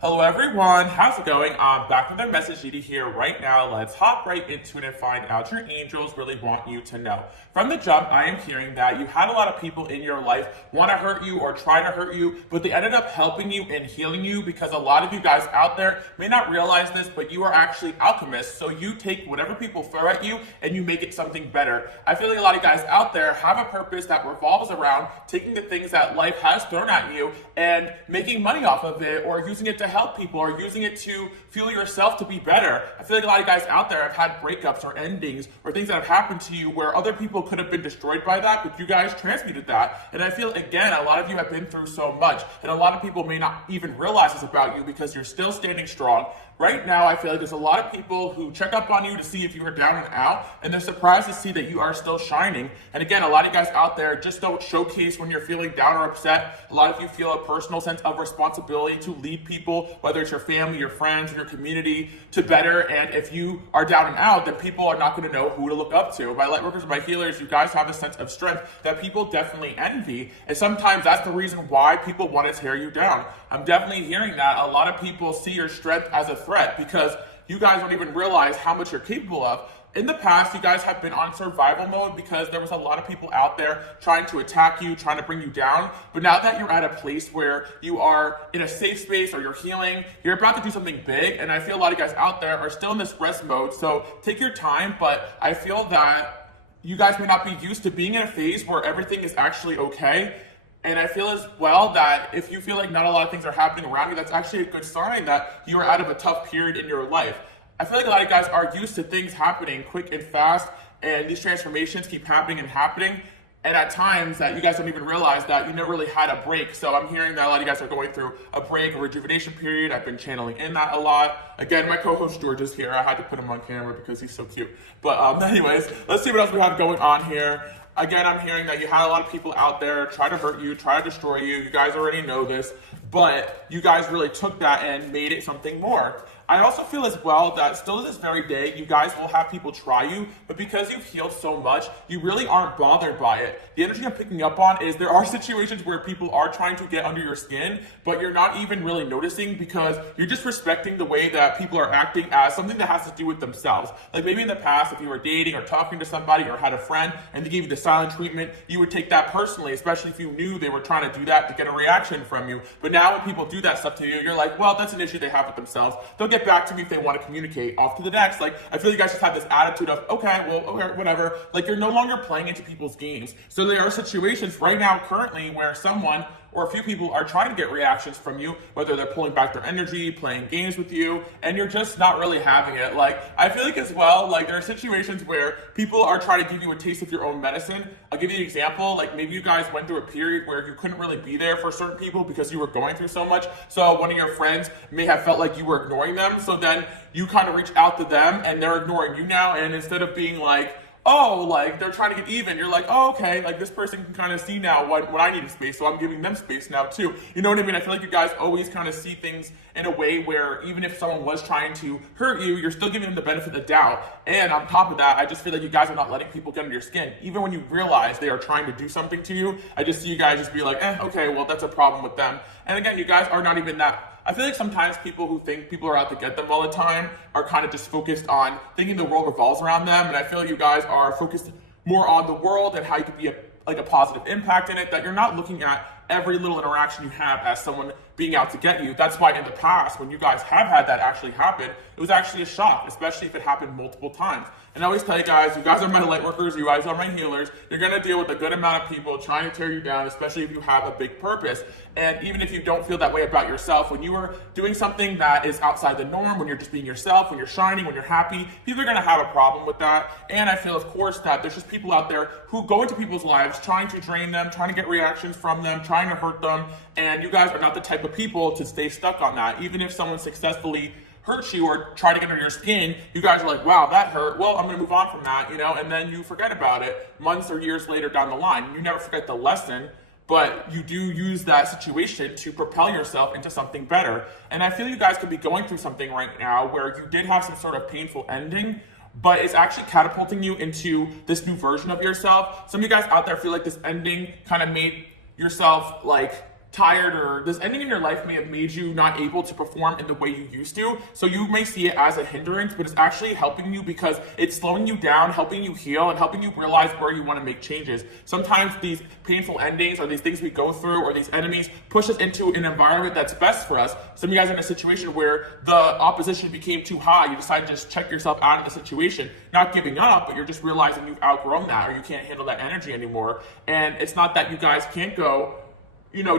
Hello everyone, how's it going? I'm back with our message Didi here right now. Let's hop right into it and find out your angels really want you to know. From the jump, I am hearing that you had a lot of people in your life want to hurt you or try to hurt you, but they ended up helping you and healing you because a lot of you guys out there may not realize this, but you are actually alchemists. So you take whatever people throw at you and you make it something better. I feel like a lot of guys out there have a purpose that revolves around taking the things that life has thrown at you and making money off of it or using it to help people or using it to fuel yourself to be better. I feel like a lot of guys out there have had breakups or endings or things that have happened to you where other people could have been destroyed by that, but you guys transmuted that. And I feel, again, a lot of you have been through so much, and a lot of people may not even realize this about you because you're still standing strong. Right now, I feel like there's a lot of people who check up on you to see if you are down and out, and they're surprised to see that you are still shining. And again, a lot of you guys out there just don't showcase when you're feeling down or upset. A lot of you feel a personal sense of responsibility to lead people, whether it's your family, your friends, and your community, to better. And if you are down and out, then people are not going to know who to look up to. My light workers, my healers, you guys have a sense of strength that people definitely envy. And sometimes that's the reason why people want to tear you down. I'm definitely hearing that. A lot of people see your strength as a threat because you guys don't even realize how much you're capable of. In the past, you guys have been on survival mode because there was a lot of people out there trying to attack you, trying to bring you down. But now that you're at a place where you are in a safe space or you're healing, you're about to do something big. And I feel a lot of guys out there are still in this rest mode. So take your time, but I feel that you guys may not be used to being in a phase where everything is actually okay. And I feel as well that if you feel like not a lot of things are happening around you, that's actually a good sign that you are out of a tough period in your life. I feel like a lot of guys are used to things happening quick and fast, and these transformations keep happening and happening. And at times that you guys don't even realize that you never really had a break. So I'm hearing that a lot of you guys are going through a break, a rejuvenation period. I've been channeling in that a lot. Again, my co-host George is here. I had to put him on camera because he's so cute. But anyways, let's see what else we have going on here. Again, I'm hearing that you had a lot of people out there try to hurt you, try to destroy you. You guys already know this, but you guys really took that and made it something more. I also feel as well that still to this very day, you guys will have people try you, but because you've healed so much, you really aren't bothered by it. The energy I'm picking up on is there are situations where people are trying to get under your skin, but you're not even really noticing because you're just respecting the way that people are acting as something that has to do with themselves. Like maybe in the past, if you were dating or talking to somebody or had a friend and they gave you the silent treatment, you would take that personally, especially if you knew they were trying to do that to get a reaction from you. But now when people do that stuff to you, you're like, well, that's an issue they have with themselves. They'll get back to me if they want to communicate. Off to the next. Like, I feel you guys just have this attitude of, okay, well, okay, whatever. Like, you're no longer playing into people's games. So there are situations right now currently where someone or a few people are trying to get reactions from you, whether they're pulling back their energy, playing games with you, and you're just not really having it. Like, I feel like as well, like there are situations where people are trying to give you a taste of your own medicine. I'll give you an example. Like maybe you guys went through a period where you couldn't really be there for certain people because you were going through so much. So one of your friends may have felt like you were ignoring them. So then you kind of reach out to them and they're ignoring you now. And instead of being like, oh, like they're trying to get even, you're like, oh, okay, like this person can kind of see now what I need in space, so I'm giving them space now too. You know what I mean? I feel like you guys always kind of see things in a way where even if someone was trying to hurt you, you're still giving them the benefit of the doubt. And on top of that, I just feel like you guys are not letting people get under your skin. Even when you realize they are trying to do something to you, I just see you guys just be like, okay, well, that's a problem with them. And again, you guys are not even that. I feel like sometimes people who think people are out to get them all the time are kind of just focused on thinking the world revolves around them. And I feel like you guys are focused more on the world and how you could be a positive impact in it, that you're not looking at every little interaction you have as someone being out to get you. That's why in the past, when you guys have had that actually happen, it was actually a shock, especially if it happened multiple times. And I always tell you guys are my light workers, you guys are my healers. You're gonna deal with a good amount of people trying to tear you down, especially if you have a big purpose. And even if you don't feel that way about yourself, when you are doing something that is outside the norm, when you're just being yourself, when you're shining, when you're happy, people are gonna have a problem with that. And I feel, of course, that there's just people out there who go into people's lives trying to drain them, trying to get reactions from them, trying to hurt them. And you guys are not the type of people to stay stuck on that. Even if someone successfully hurt you or try to get under your skin, you guys are like, wow, that hurt. Well, I'm gonna move on from that, and then you forget about it months or years later down the line. You never forget the lesson, but you do use that situation to propel yourself into something better. And I feel you guys could be going through something right now where you did have some sort of painful ending, but it's actually catapulting you into this new version of yourself. Some of you guys out there feel like this ending kind of made yourself like tired, or this ending in your life may have made you not able to perform in the way you used to. So you may see it as a hindrance, but it's actually helping you because it's slowing you down, helping you heal, and helping you realize where you want to make changes. Sometimes these painful endings or these things we go through or these enemies push us into an environment that's best for us. Some of you guys are in a situation where the opposition became too high. You decide to just check yourself out of the situation, not giving up, but you're just realizing you've outgrown that or you can't handle that energy anymore. And it's not that you guys can't go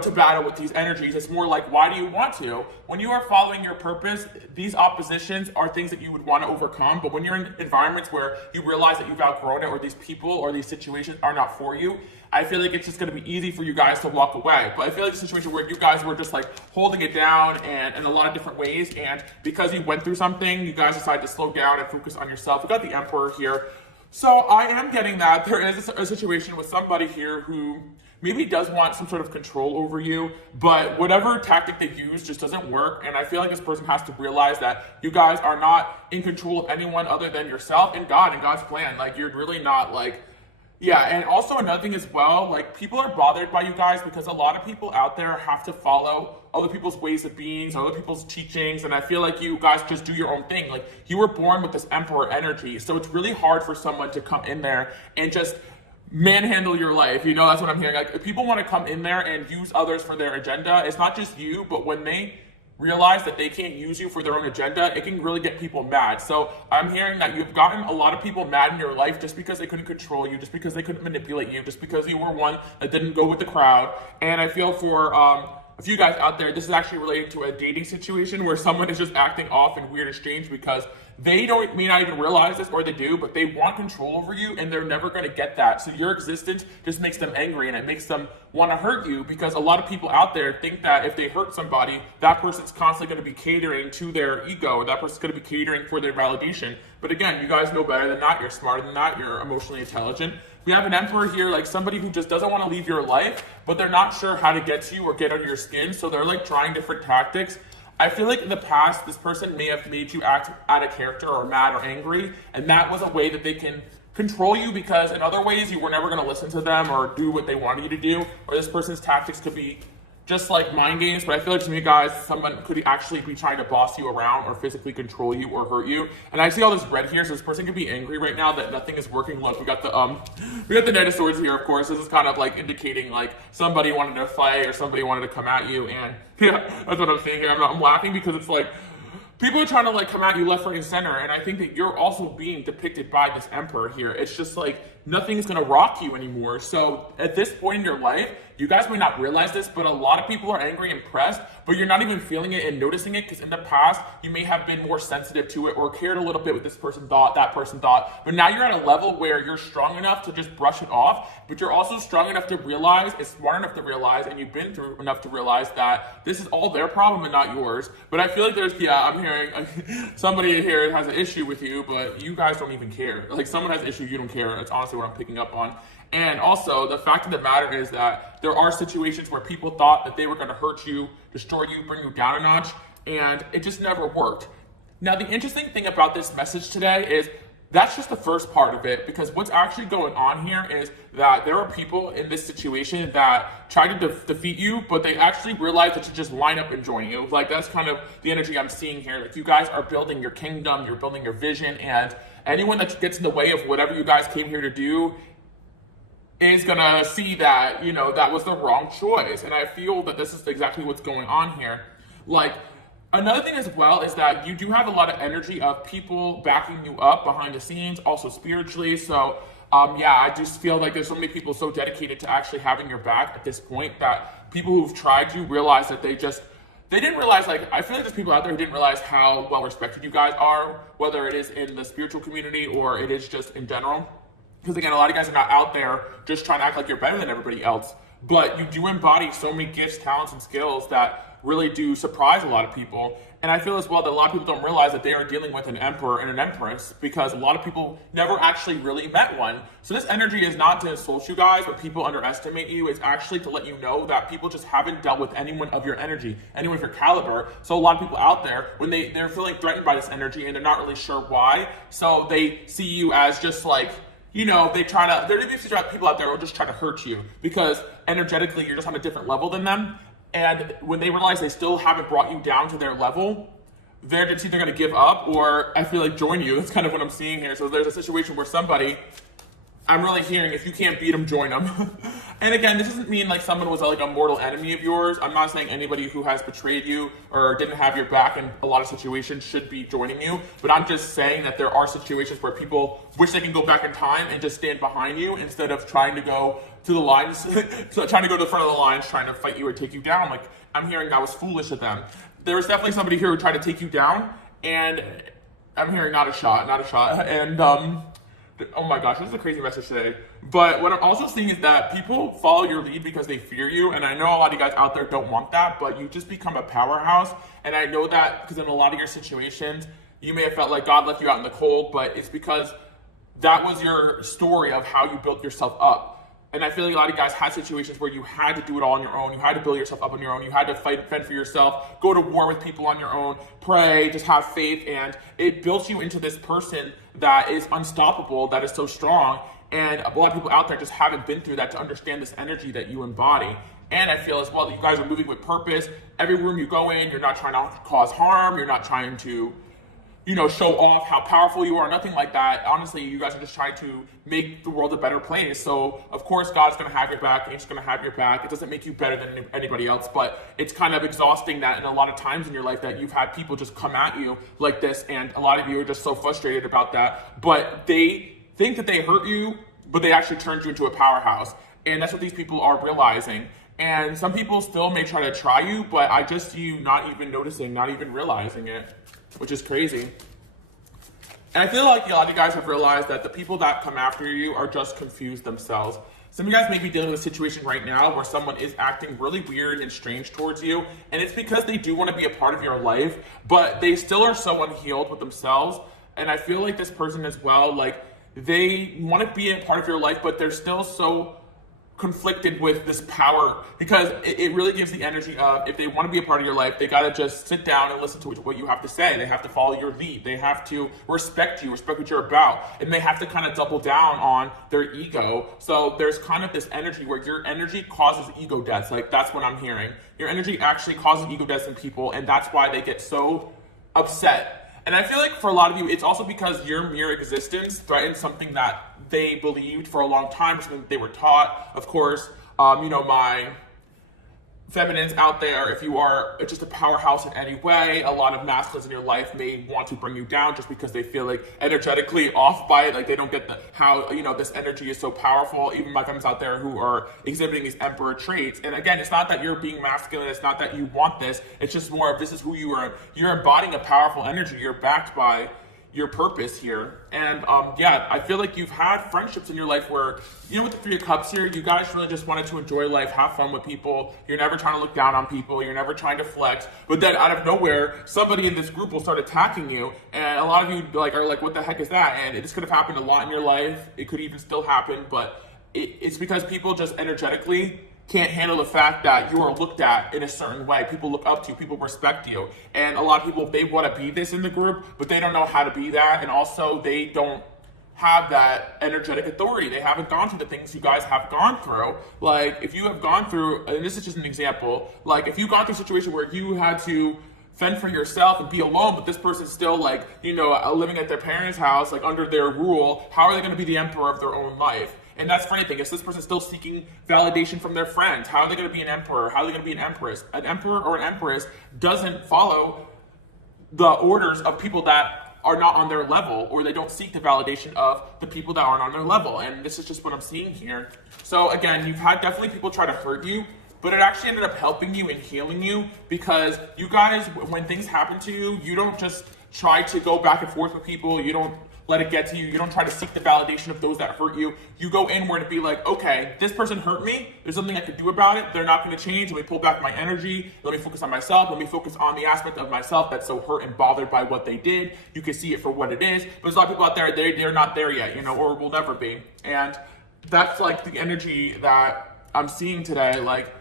to battle with these energies. It's more like, why do you want to? When you are following your purpose, these oppositions are things that you would want to overcome. But when you're in environments where you realize that you've outgrown it, or these people or these situations are not for you, I feel like it's just going to be easy for you guys to walk away. But I feel like the situation where you guys were just like holding it down and in a lot of different ways, and because you went through something, you guys decided to slow down and focus on yourself. We got the Emperor here. So I am getting that there is a situation with somebody here who maybe does want some sort of control over you, but whatever tactic they use just doesn't work. And I feel like this person has to realize that you guys are not in control of anyone other than yourself and God and God's plan. Like, you're really not like, yeah. And also another thing as well, like, people are bothered by you guys because a lot of people out there have to follow other people's ways of being, other people's teachings, and I feel like you guys just do your own thing. Like, you were born with this Emperor energy, so it's really hard for someone to come in there and just manhandle your life. That's what I'm hearing. Like, if people want to come in there and use others for their agenda, it's not just you, but when they realize that they can't use you for their own agenda, it can really get people mad. So I'm hearing that you've gotten a lot of people mad in your life just because they couldn't control you, just because they couldn't manipulate you, just because you were one that didn't go with the crowd. And I feel for a few guys out there, this is actually related to a dating situation where someone is just acting off and weird and strange because they may not even realize this, or they do, but they want control over you and they're never going to get that. So your existence just makes them angry and it makes them want to hurt you, because a lot of people out there think that if they hurt somebody, that person's constantly going to be catering to their ego, or that person's going to be catering for their validation. But again, you guys know better than that. You're smarter than that. You're emotionally intelligent. We have an Emperor here, like somebody who just doesn't want to leave your life, but they're not sure how to get to you or get under your skin. So they're like trying different tactics. I feel like in the past, this person may have made you act out of character or mad or angry, and that was a way that they can control you, because in other ways you were never going to listen to them or do what they wanted you to do, or this person's tactics could be just like mind games. But I feel like to me, guys, someone could actually be trying to boss you around or physically control you or hurt you. And I see all this red here, so this person could be angry right now that nothing is working. Look, we got the Knight of Swords here, of course. This is kind of like indicating like somebody wanted to fight or somebody wanted to come at you. And yeah, that's what I'm seeing here. I'm laughing because it's like people are trying to like come at you left, right, and center. And I think that you're also being depicted by this Emperor here. It's just like nothing's gonna rock you anymore. So at this point in your life, you guys may not realize this, but a lot of people are angry and pressed, but you're not even feeling it and noticing it, because in the past, you may have been more sensitive to it or cared a little bit what this person thought, that person thought. But now you're at a level where you're strong enough to just brush it off, but you're also strong enough to realize, and smart enough to realize, and you've been through enough to realize that this is all their problem and not yours. But I feel like I'm hearing somebody here has an issue with you, but you guys don't even care. Like, someone has an issue, you don't care. That's honestly what I'm picking up on. And also, the fact of the matter is that there are situations where people thought that they were going to hurt you, destroy you, bring you down a notch, and it just never worked. Now, the interesting thing about this message today is that's just the first part of it, because what's actually going on here is that there are people in this situation that try to defeat you, but they actually realize that to just line up and join you. Like, that's kind of the energy I'm seeing here. Like, you guys are building your kingdom, you're building your vision, and anyone that gets in the way of whatever you guys came here to do is gonna see that, that was the wrong choice. And I feel that this is exactly what's going on here. Like, another thing as well is that you do have a lot of energy of people backing you up behind the scenes, also spiritually. So, I just feel like there's so many people so dedicated to actually having your back at this point that people who've tried to realize that they didn't realize, like, I feel like there's people out there who didn't realize how well respected you guys are, whether it is in the spiritual community or it is just in general. Because again, a lot of guys are not out there just trying to act like you're better than everybody else. But you do embody so many gifts, talents, and skills that really do surprise a lot of people. And I feel as well that a lot of people don't realize that they are dealing with an emperor and an empress, because a lot of people never actually really met one. So this energy is not to insult you guys, but people underestimate you. It's actually to let you know that people just haven't dealt with anyone of your energy, anyone of your caliber. So a lot of people out there, when they're feeling threatened by this energy and they're not really sure why, so they see you as just like, there are people out there who just try to hurt you because energetically you're just on a different level than them. And when they realize they still haven't brought you down to their level, they're just either going to give up or I feel like join you. That's kind of what I'm seeing here. So there's a situation where somebody, I'm really hearing if you can't beat them, join them. And again, this doesn't mean like someone was like a mortal enemy of yours. I'm not saying anybody who has betrayed you or didn't have your back in a lot of situations should be joining you. But I'm just saying that there are situations where people wish they can go back in time and just stand behind you instead of trying to go to the lines, trying to go to the front of the lines, trying to fight you or take you down. Like I'm hearing that was foolish of them. There was definitely somebody here who tried to take you down, and I'm hearing not a shot. And oh my gosh, this is a crazy message today. But what I'm also seeing is that people follow your lead because they fear you. And I know a lot of you guys out there don't want that, but you just become a powerhouse. And I know that because in a lot of your situations, you may have felt like God left you out in the cold, but it's because that was your story of how you built yourself up. And I feel like a lot of you guys had situations where you had to do it all on your own. You had to build yourself up on your own. You had to fend for yourself, go to war with people on your own, pray, just have faith. And it built you into this person that is unstoppable, that is so strong. And a lot of people out there just haven't been through that to understand this energy that you embody. And I feel as well that you guys are moving with purpose. Every room you go in, you're not trying to cause harm. You're not trying to show off how powerful you are, nothing like that. Honestly, you guys are just trying to make the world a better place. So, of course, God's going to have your back, Angel's going to have your back. It doesn't make you better than anybody else, but it's kind of exhausting that in a lot of times in your life that you've had people just come at you like this, and a lot of you are just so frustrated about that. But they think that they hurt you, but they actually turned you into a powerhouse. And that's what these people are realizing. And some people still may try to try you, but I just see you not even noticing, not even realizing it, which is crazy. And I feel like a lot of you guys have realized that the people that come after you are just confused themselves. Some of you guys may be dealing with a situation right now where someone is acting really weird and strange towards you, and it's because they do want to be a part of your life, but they still are so unhealed with themselves. And I feel like this person as well, like they want to be a part of your life, but they're still so conflicted with this power, because it really gives the energy of, if they want to be a part of your life, they got to just sit down and listen to what you have to say. They have to follow your lead. They have to respect you, respect what you're about, and they have to kind of double down on their ego. So there's kind of this energy where your energy causes ego deaths. Like that's what I'm hearing. Your energy actually causes ego deaths in people, and that's why they get so upset. And I feel like for a lot of you, it's also because your mere existence threatens something that they believed for a long time, something that they were taught. Of course, my feminines out there, if you are just a powerhouse in any way, a lot of masculines in your life may want to bring you down just because they feel like energetically off by it. Like they don't get how this energy is so powerful. Even my feminines out there who are exhibiting these emperor traits. And again, it's not that you're being masculine. It's not that you want this. It's just more of, this is who you are. You're embodying a powerful energy. You're backed by your purpose here. And I feel like you've had friendships in your life where, with the Three of Cups here, you guys really just wanted to enjoy life, have fun with people. You're never trying to look down on people. You're never trying to flex. But then out of nowhere, somebody in this group will start attacking you. And a lot of you are like, what the heck is that? And this could have happened a lot in your life. It could even still happen, but it's because people just energetically can't handle the fact that you are looked at in a certain way. People look up to you, people respect you. And a lot of people, they want to be this in the group, but they don't know how to be that. And also they don't have that energetic authority. They haven't gone through the things you guys have gone through. Like if you have gone through, and this is just an example, like if you've gone through a situation where you had to fend for yourself and be alone, but this person's still living at their parents' house, like under their rule, how are they going to be the emperor of their own life? And that's for anything. If this person's still seeking validation from their friends, how are they going to be an emperor? How are they going to be an empress? An emperor or an empress doesn't follow the orders of people that are not on their level, or they don't seek the validation of the people that aren't on their level. And this is just what I'm seeing here. So again, you've had definitely people try to hurt you, but it actually ended up helping you and healing you, because you guys, when things happen to you, you don't just try to go back and forth with people. You don't let it get to you. You don't try to seek the validation of those that hurt you. You go inward and be like, okay, this person hurt me. There's something I could do about it. They're not going to change. Let me pull back my energy. Let me focus on myself. Let me focus on the aspect of myself that's so hurt and bothered by what they did. You can see it for what it is. But there's a lot of people out there, they're not there yet, or will never be. And that's like the energy that I'm seeing today. Like,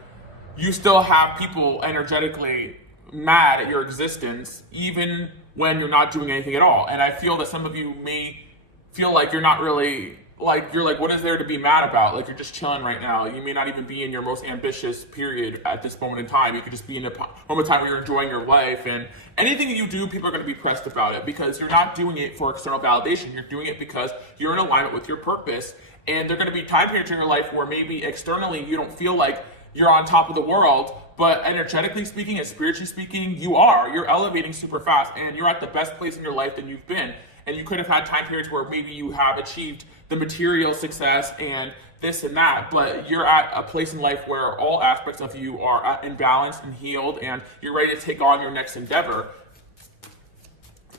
you still have people energetically mad at your existence, even when you're not doing anything at all. And I feel that some of you may feel like you're not really like you're like, what is there to be mad about? Like you're just chilling right now. You may not even be in your most ambitious period at this moment in time. You could just be in a moment in time where you're enjoying your life, and anything you do, people are going to be pressed about it because you're not doing it for external validation. You're doing it because you're in alignment with your purpose. And there are going to be time periods in your life where maybe externally you don't feel like you're on top of the world, but energetically speaking and spiritually speaking, you are. You're elevating super fast, and you're at the best place in your life than you've been. And you could have had time periods where maybe you have achieved the material success and this and that, but you're at a place in life where all aspects of you are in balance and healed, and you're ready to take on your next endeavor.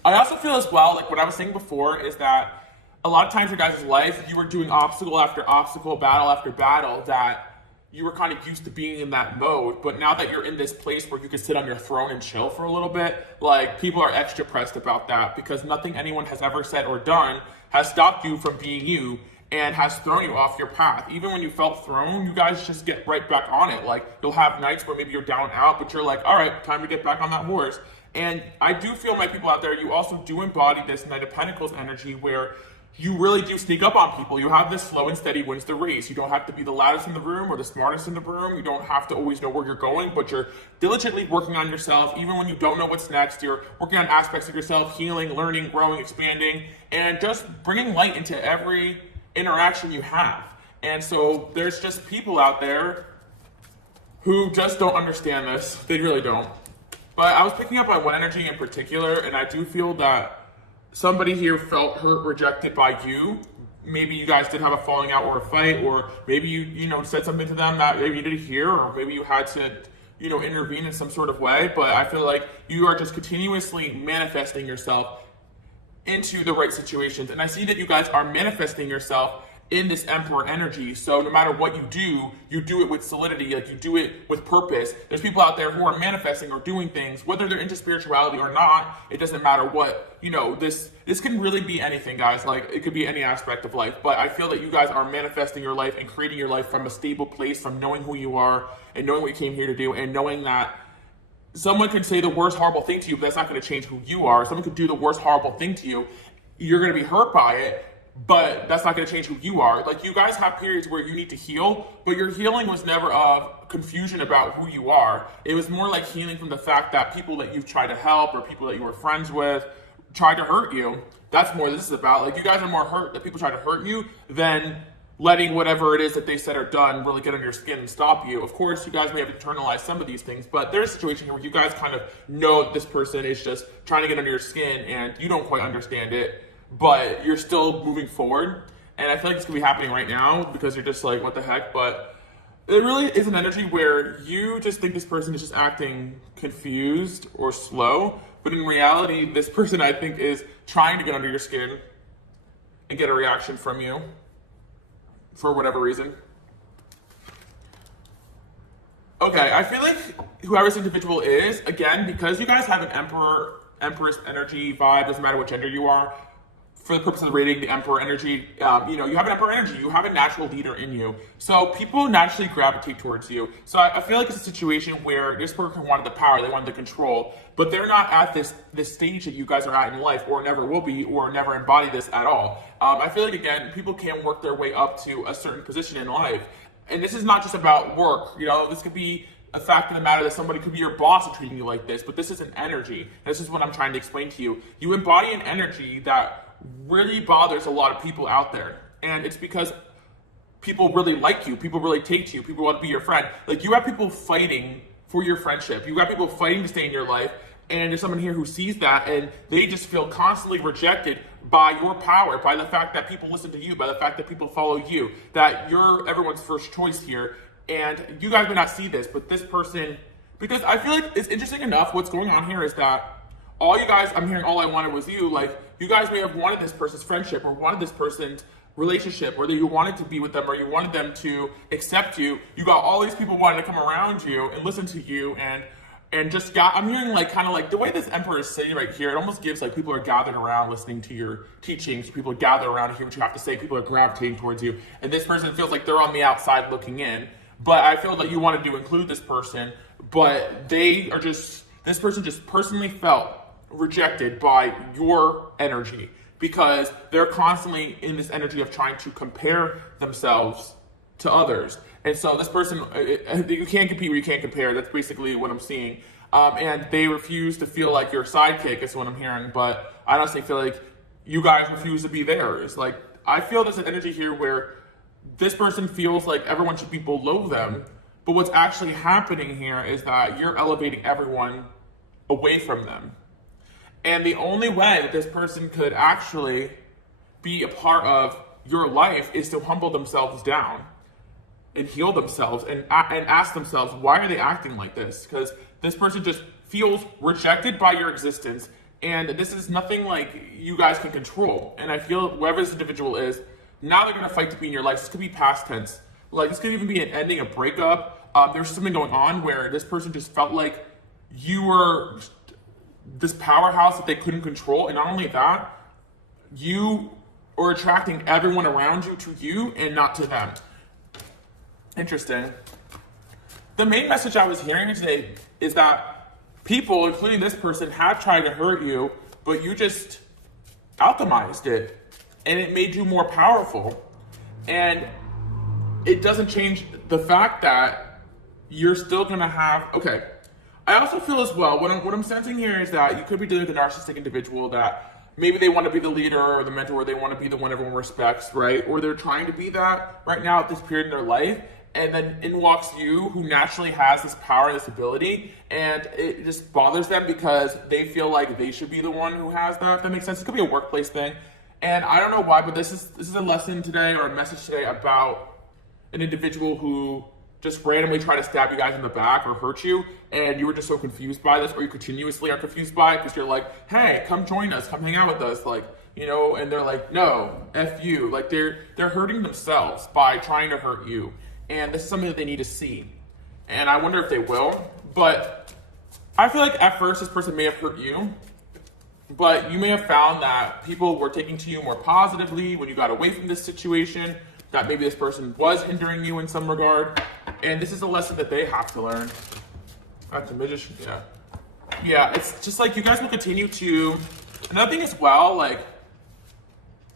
I also feel as well, like what I was saying before, is that a lot of times in your guys' life, you were doing obstacle after obstacle, battle after battle, that you were kind of used to being in that mode, but now that you're in this place where you can sit on your throne and chill for a little bit, like people are extra pressed about that because nothing anyone has ever said or done has stopped you from being you and has thrown you off your path. Even when you felt thrown, you guys just get right back on it. Like you'll have nights where maybe you're down and out, but you're like, all right, time to get back on that horse. And I do feel, my people out there, you also do embody this Knight of Pentacles energy where you really do sneak up on people. You have this slow and steady wins the race. You don't have to be the loudest in the room or the smartest in the room. You don't have to always know where you're going, but you're diligently working on yourself. Even when you don't know what's next, you're working on aspects of yourself, healing, learning, growing, expanding, and just bringing light into every interaction you have. And so there's just people out there who just don't understand this. They really don't. But I was picking up on one energy in particular, and I do feel that somebody here felt hurt, rejected by you. Maybe you guys did have a falling out or a fight, or maybe you said something to them that maybe you didn't hear, or maybe you had to, intervene in some sort of way. But I feel like you are just continuously manifesting yourself into the right situations. And I see that you guys are manifesting yourself in this Emperor energy. So no matter what you do it with solidity, like you do it with purpose. There's people out there who are manifesting or doing things, whether they're into spirituality or not, it doesn't matter what, this can really be anything, guys. Like it could be any aspect of life, but I feel that you guys are manifesting your life and creating your life from a stable place, from knowing who you are and knowing what you came here to do, and knowing that someone could say the worst horrible thing to you, but that's not going to change who you are. Someone could do the worst horrible thing to you. You're going to be hurt by it, but that's not going to change who you are. Like you guys have periods where you need to heal, but your healing was never of confusion about who you are. It was more like healing from the fact that people that you've tried to help or people that you were friends with tried to hurt you. That's more this is about. Like you guys are more hurt that people try to hurt you than letting whatever it is that they said or done really get under your skin and stop you. Of course, you guys may have internalized some of these things, but there's a situation here where you guys kind of know that this person is just trying to get under your skin and you don't quite understand it, but you're still moving forward. And I feel like it's gonna be happening right now because you're just like, what the heck? But it really is an energy where you just think this person is just acting confused or slow, but in reality, this person I think is trying to get under your skin and get a reaction from you for whatever reason. Okay, I feel like whoever this individual is, again, because you guys have an Empress energy vibe, doesn't matter what gender you are, for the purpose of the rating, the Emperor energy, you have an Emperor energy, you have a natural leader in you. So people naturally gravitate towards you. So I feel like it's a situation where this person wanted the power, they wanted the control, but they're not at this stage that you guys are at in life, or never will be, or never embody this at all. I feel like, again, people can work their way up to a certain position in life. And this is not just about work, this could be a fact of the matter that somebody could be your boss and treating you like this, but this is an energy. And this is what I'm trying to explain to you. You embody an energy that really bothers a lot of people out there. And it's because people really like you, people really take to you, people want to be your friend. Like you have people fighting for your friendship. You got people fighting to stay in your life. And there's someone here who sees that and they just feel constantly rejected by your power, by the fact that people listen to you, by the fact that people follow you, that you're everyone's first choice here. And you guys may not see this, but this person, because I feel like it's interesting enough, what's going on here is that all you guys, I'm hearing all I wanted was you, like you guys may have wanted this person's friendship or wanted this person's relationship, or that you wanted to be with them, or you wanted them to accept you. You got all these people wanting to come around you and listen to you and just got, I'm hearing like kind of like the way this Emperor is sitting right here, it almost gives like people are gathered around listening to your teachings, people gather around to hear what you have to say, people are gravitating towards you, and this person feels like they're on the outside looking in. But I feel that you wanted to include this person, but they are just, this person just personally felt rejected by your energy. because they're constantly in this energy of trying to compare themselves to others. And so this person, you can't compete where you can't compare. That's basically what I'm seeing. And they refuse to feel like your sidekick is what I'm hearing. But I honestly feel like you guys refuse to be theirs. Like, I feel there's an energy here where this person feels like everyone should be below them. But what's actually happening here is that you're elevating everyone away from them. And the only way that this person could actually be a part of your life is to humble themselves down and heal themselves and ask themselves, why are they acting like this? Because this person just feels rejected by your existence, and this is nothing like you guys can control. And I feel whoever this individual is, now they're going to fight to be in your life. This could be past tense. Like, this could even be an ending, a breakup. There's something going on where this person just felt like you were this powerhouse that they couldn't control. And not only that, you are attracting everyone around you to you and not to them. Interesting. The main message I was hearing today is that people, including this person, have tried to hurt you, but you just alchemized it and it made you more powerful. And it doesn't change the fact that you're still gonna have, okay. I also feel as well, what I'm sensing here is that you could be dealing with a narcissistic individual that maybe they want to be the leader or the mentor, or they want to be the one everyone respects, right? Or they're trying to be that right now at this period in their life. And then in walks you, who naturally has this power, this ability, and it just bothers them because they feel like they should be the one who has that. If that makes sense. It could be a workplace thing. And I don't know why, but this is a lesson today, or a message today about an individual who just randomly try to stab you guys in the back or hurt you, and you were just so confused by this, or you continuously are confused by it because you're like, hey, come join us, come hang out with us, like, you know, and they're like, no, F you. Like, they're hurting themselves by trying to hurt you. And this is something that they need to see. And I wonder if they will. But I feel like at first this person may have hurt you, but you may have found that people were taking to you more positively when you got away from this situation, that maybe this person was hindering you in some regard. And this is a lesson that they have to learn. That's a magician, yeah. Yeah, it's just like you guys will continue to, another thing as well, like,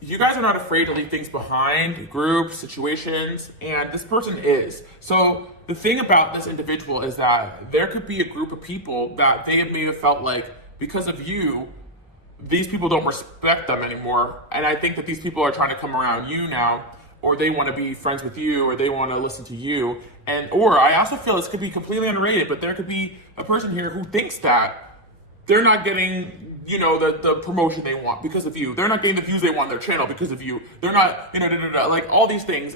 you guys are not afraid to leave things behind, groups, situations, and this person is. So the thing about this individual is that there could be a group of people that they may have felt like, because of you, these people don't respect them anymore. And I think that these people are trying to come around you now, or they want to be friends with you, or they want to listen to you. Or I also feel this could be completely unrelated, but there could be a person here who thinks that they're not getting, you know, the promotion they want because of you. They're not getting the views they want on their channel because of you. They're not, you know, like all these things.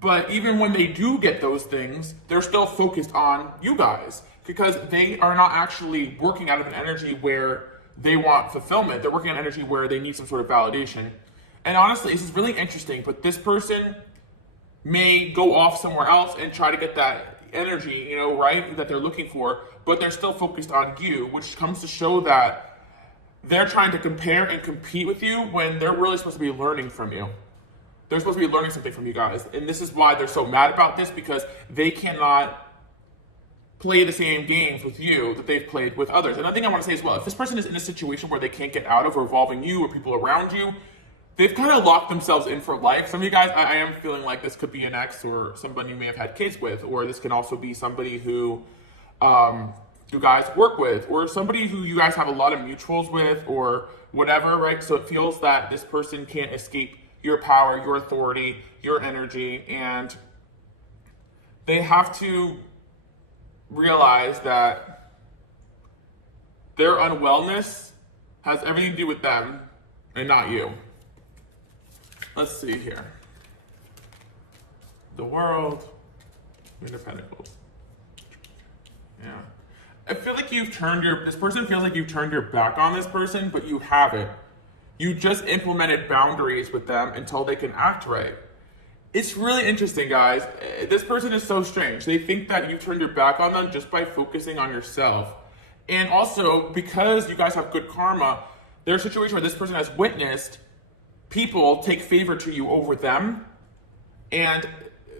But even when they do get those things, they're still focused on you guys because they are not actually working out of an energy where they want fulfillment. They're working on energy where they need some sort of validation. And honestly, this is really interesting, but this person may go off somewhere else and try to get that energy, you know, right, that they're looking for, but they're still focused on you, which comes to show that they're trying to compare and compete with you when they're really supposed to be learning from you. They're supposed to be learning something from you guys. And this is why they're so mad about this, because they cannot play the same games with you that they've played with others. Another thing I want to say as well, if this person is in a situation where they can't get out of, or involving you or people around you, they've kind of locked themselves in for life. Some of you guys, I am feeling like this could be an ex or somebody you may have had kids with, or this can also be somebody who you guys work with, or somebody who you guys have a lot of mutuals with, or whatever, right? So it feels that this person can't escape your power, your authority, your energy, and they have to realize that their unwellness has everything to do with them and not you. Let's see here. The World, Queen of Pentacles. Yeah. I feel like this person feels like you've turned your back on this person, but you haven't. You just implemented boundaries with them until they can act right. It's really interesting, guys. This person is so strange. They think that you turned your back on them just by focusing on yourself. And also, because you guys have good karma, there's a situation where this person has witnessed people take favor to you over them, and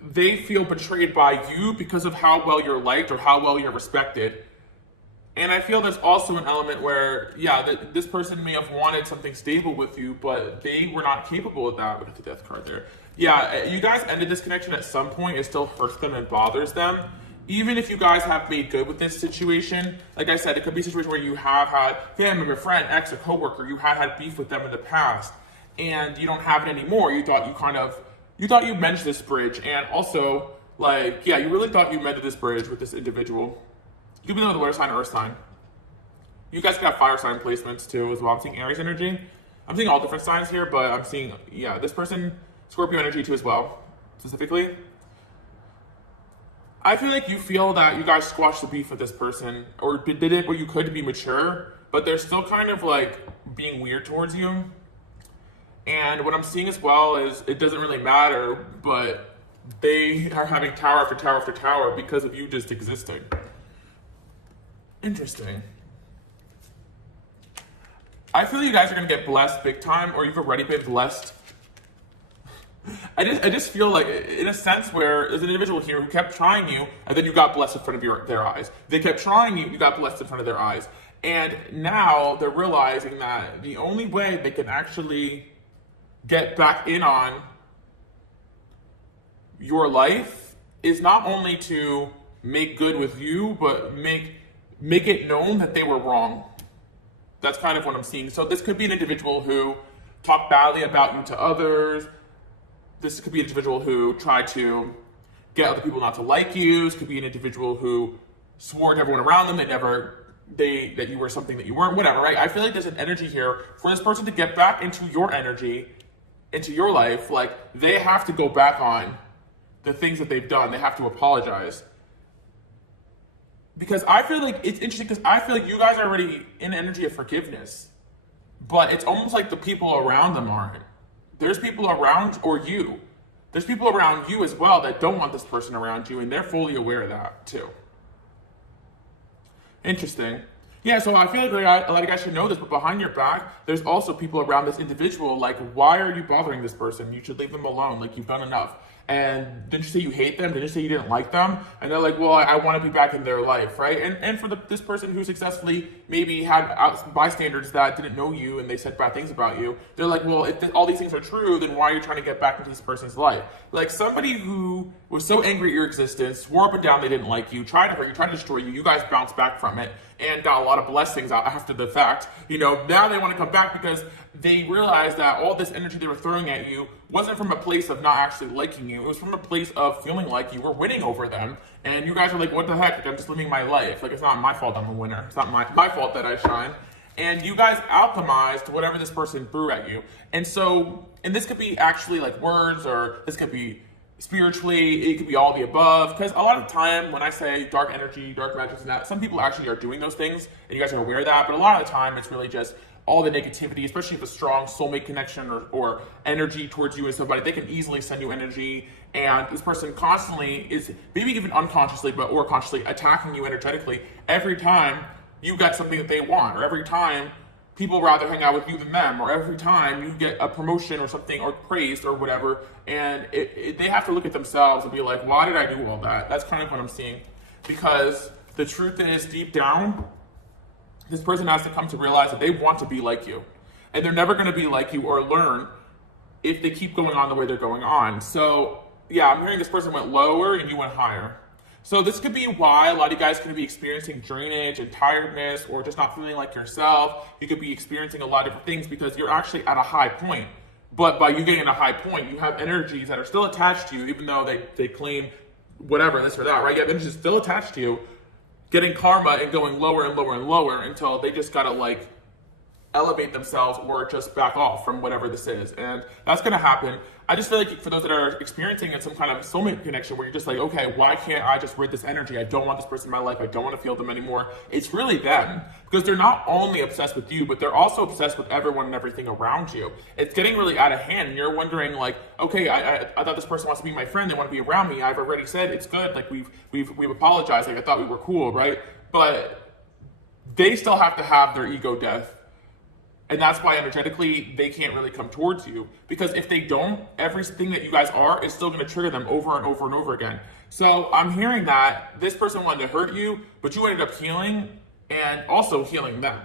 they feel betrayed by you because of how well you're liked or how well you're respected. And I feel there's also an element where, yeah, this person may have wanted something stable with you, but they were not capable of that with the death card there. Yeah, you guys ended this connection at some point. It still hurts them and bothers them. Even if you guys have made good with this situation, like I said, it could be a situation where you have had family member, friend, ex, a coworker, you had beef with them in the past, and you don't have it anymore. You thought you mended this bridge, and also, like, yeah, you really thought you mended this bridge with this individual. Even though the water sign or earth sign. You guys could have fire sign placements too as well. I'm seeing Aries energy. I'm seeing all different signs here, but I'm seeing, yeah, this person, Scorpio energy too as well, specifically. I feel like you feel that you guys squashed the beef with this person, or did it what you could to be mature, but they're still kind of like being weird towards you. And what I'm seeing as well is it doesn't really matter, but they are having tower after tower after tower because of you just existing. Interesting. I feel you guys are gonna get blessed big time, or you've already been blessed. I just feel like, in a sense, where there's an individual here who kept trying you, and then you got blessed in front of their eyes. They kept trying you, you got blessed in front of their eyes. And now they're realizing that the only way they can actually get back in on your life is not only to make good with you, but make it known that they were wrong. That's kind of what I'm seeing. So this could be an individual who talked badly about you to others. This could be an individual who tried to get other people not to like you. This could be an individual who swore to everyone around them that you were something that you weren't, whatever, right? I feel like there's an energy here for this person to get back into your energy, into your life. Like, they have to go back on the things that they've done. They have to apologize. Because I feel like it's interesting, because I feel like you guys are already in energy of forgiveness, but it's almost like the people around them aren't. There's people around, or you. There's people around you as well that don't want this person around you, and they're fully aware of that too. Interesting. Yeah, so I feel like a lot of guys should know this, but behind your back, there's also people around this individual. Like, why are you bothering this person? You should leave them alone. Like, you've done enough. And didn't you say you hate them? Didn't you say you didn't like them? And they're like, well, I want to be back in their life, right? And for this person who successfully maybe had bystanders that didn't know you and they said bad things about you, they're like, well, if all these things are true, then why are you trying to get back into this person's life? Like, somebody who was so angry at your existence, swore up and down they didn't like you, tried to hurt you, tried to destroy you, you guys bounced back from it and got a lot of blessings out after the fact. You know, now they want to come back because they realized that all this energy they were throwing at you wasn't from a place of not actually liking you. It was from a place of feeling like you were winning over them. And you guys are like, what the heck? Like, I'm just living my life. Like, it's not my fault I'm a winner. It's not my fault that I shine. And you guys alchemized whatever this person threw at you. And so, and this could be actually like words, or this could be spiritually, it could be all the above. Because a lot of the time when I say dark energy, dark magic, and that, some people actually are doing those things, and you guys are aware of that. But a lot of the time, it's really just all the negativity, especially if a strong soulmate connection or energy towards you and somebody, they can easily send you energy. And this person constantly is, maybe even unconsciously, or consciously, attacking you energetically every time you get something that they want, or every time people rather hang out with you than them, or every time you get a promotion or something, or praised or whatever. And they have to look at themselves and be like, why did I do all that? That's kind of what I'm seeing. Because the truth is, deep down, this person has to come to realize that they want to be like you. And they're never going to be like you or learn if they keep going on the way they're going on. So, yeah, I'm hearing this person went lower and you went higher. So this could be why a lot of you guys could be experiencing drainage and tiredness, or just not feeling like yourself. You could be experiencing a lot of different things because you're actually at a high point. But by you getting at a high point, you have energies that are still attached to you, even though they claim whatever, this or that, right? You have energies still attached to you, getting karma and going lower and lower and lower until they just gotta like elevate themselves or just back off from whatever this is. And that's gonna happen. I just feel like for those that are experiencing some kind of soulmate connection where you're just like, okay, why can't I just rid this energy? I don't want this person in my life. I don't want to feel them anymore. It's really them, because they're not only obsessed with you, but they're also obsessed with everyone and everything around you. It's getting really out of hand, and you're wondering like, okay, I thought this person wants to be my friend. They want to be around me. I've already said it's good. Like we've apologized. Like I thought we were cool, right? But they still have to have their ego death. And that's why energetically they can't really come towards you, because if they don't, everything that you guys are is still going to trigger them over and over and over again. So I'm hearing that this person wanted to hurt you, but you ended up healing and also healing them.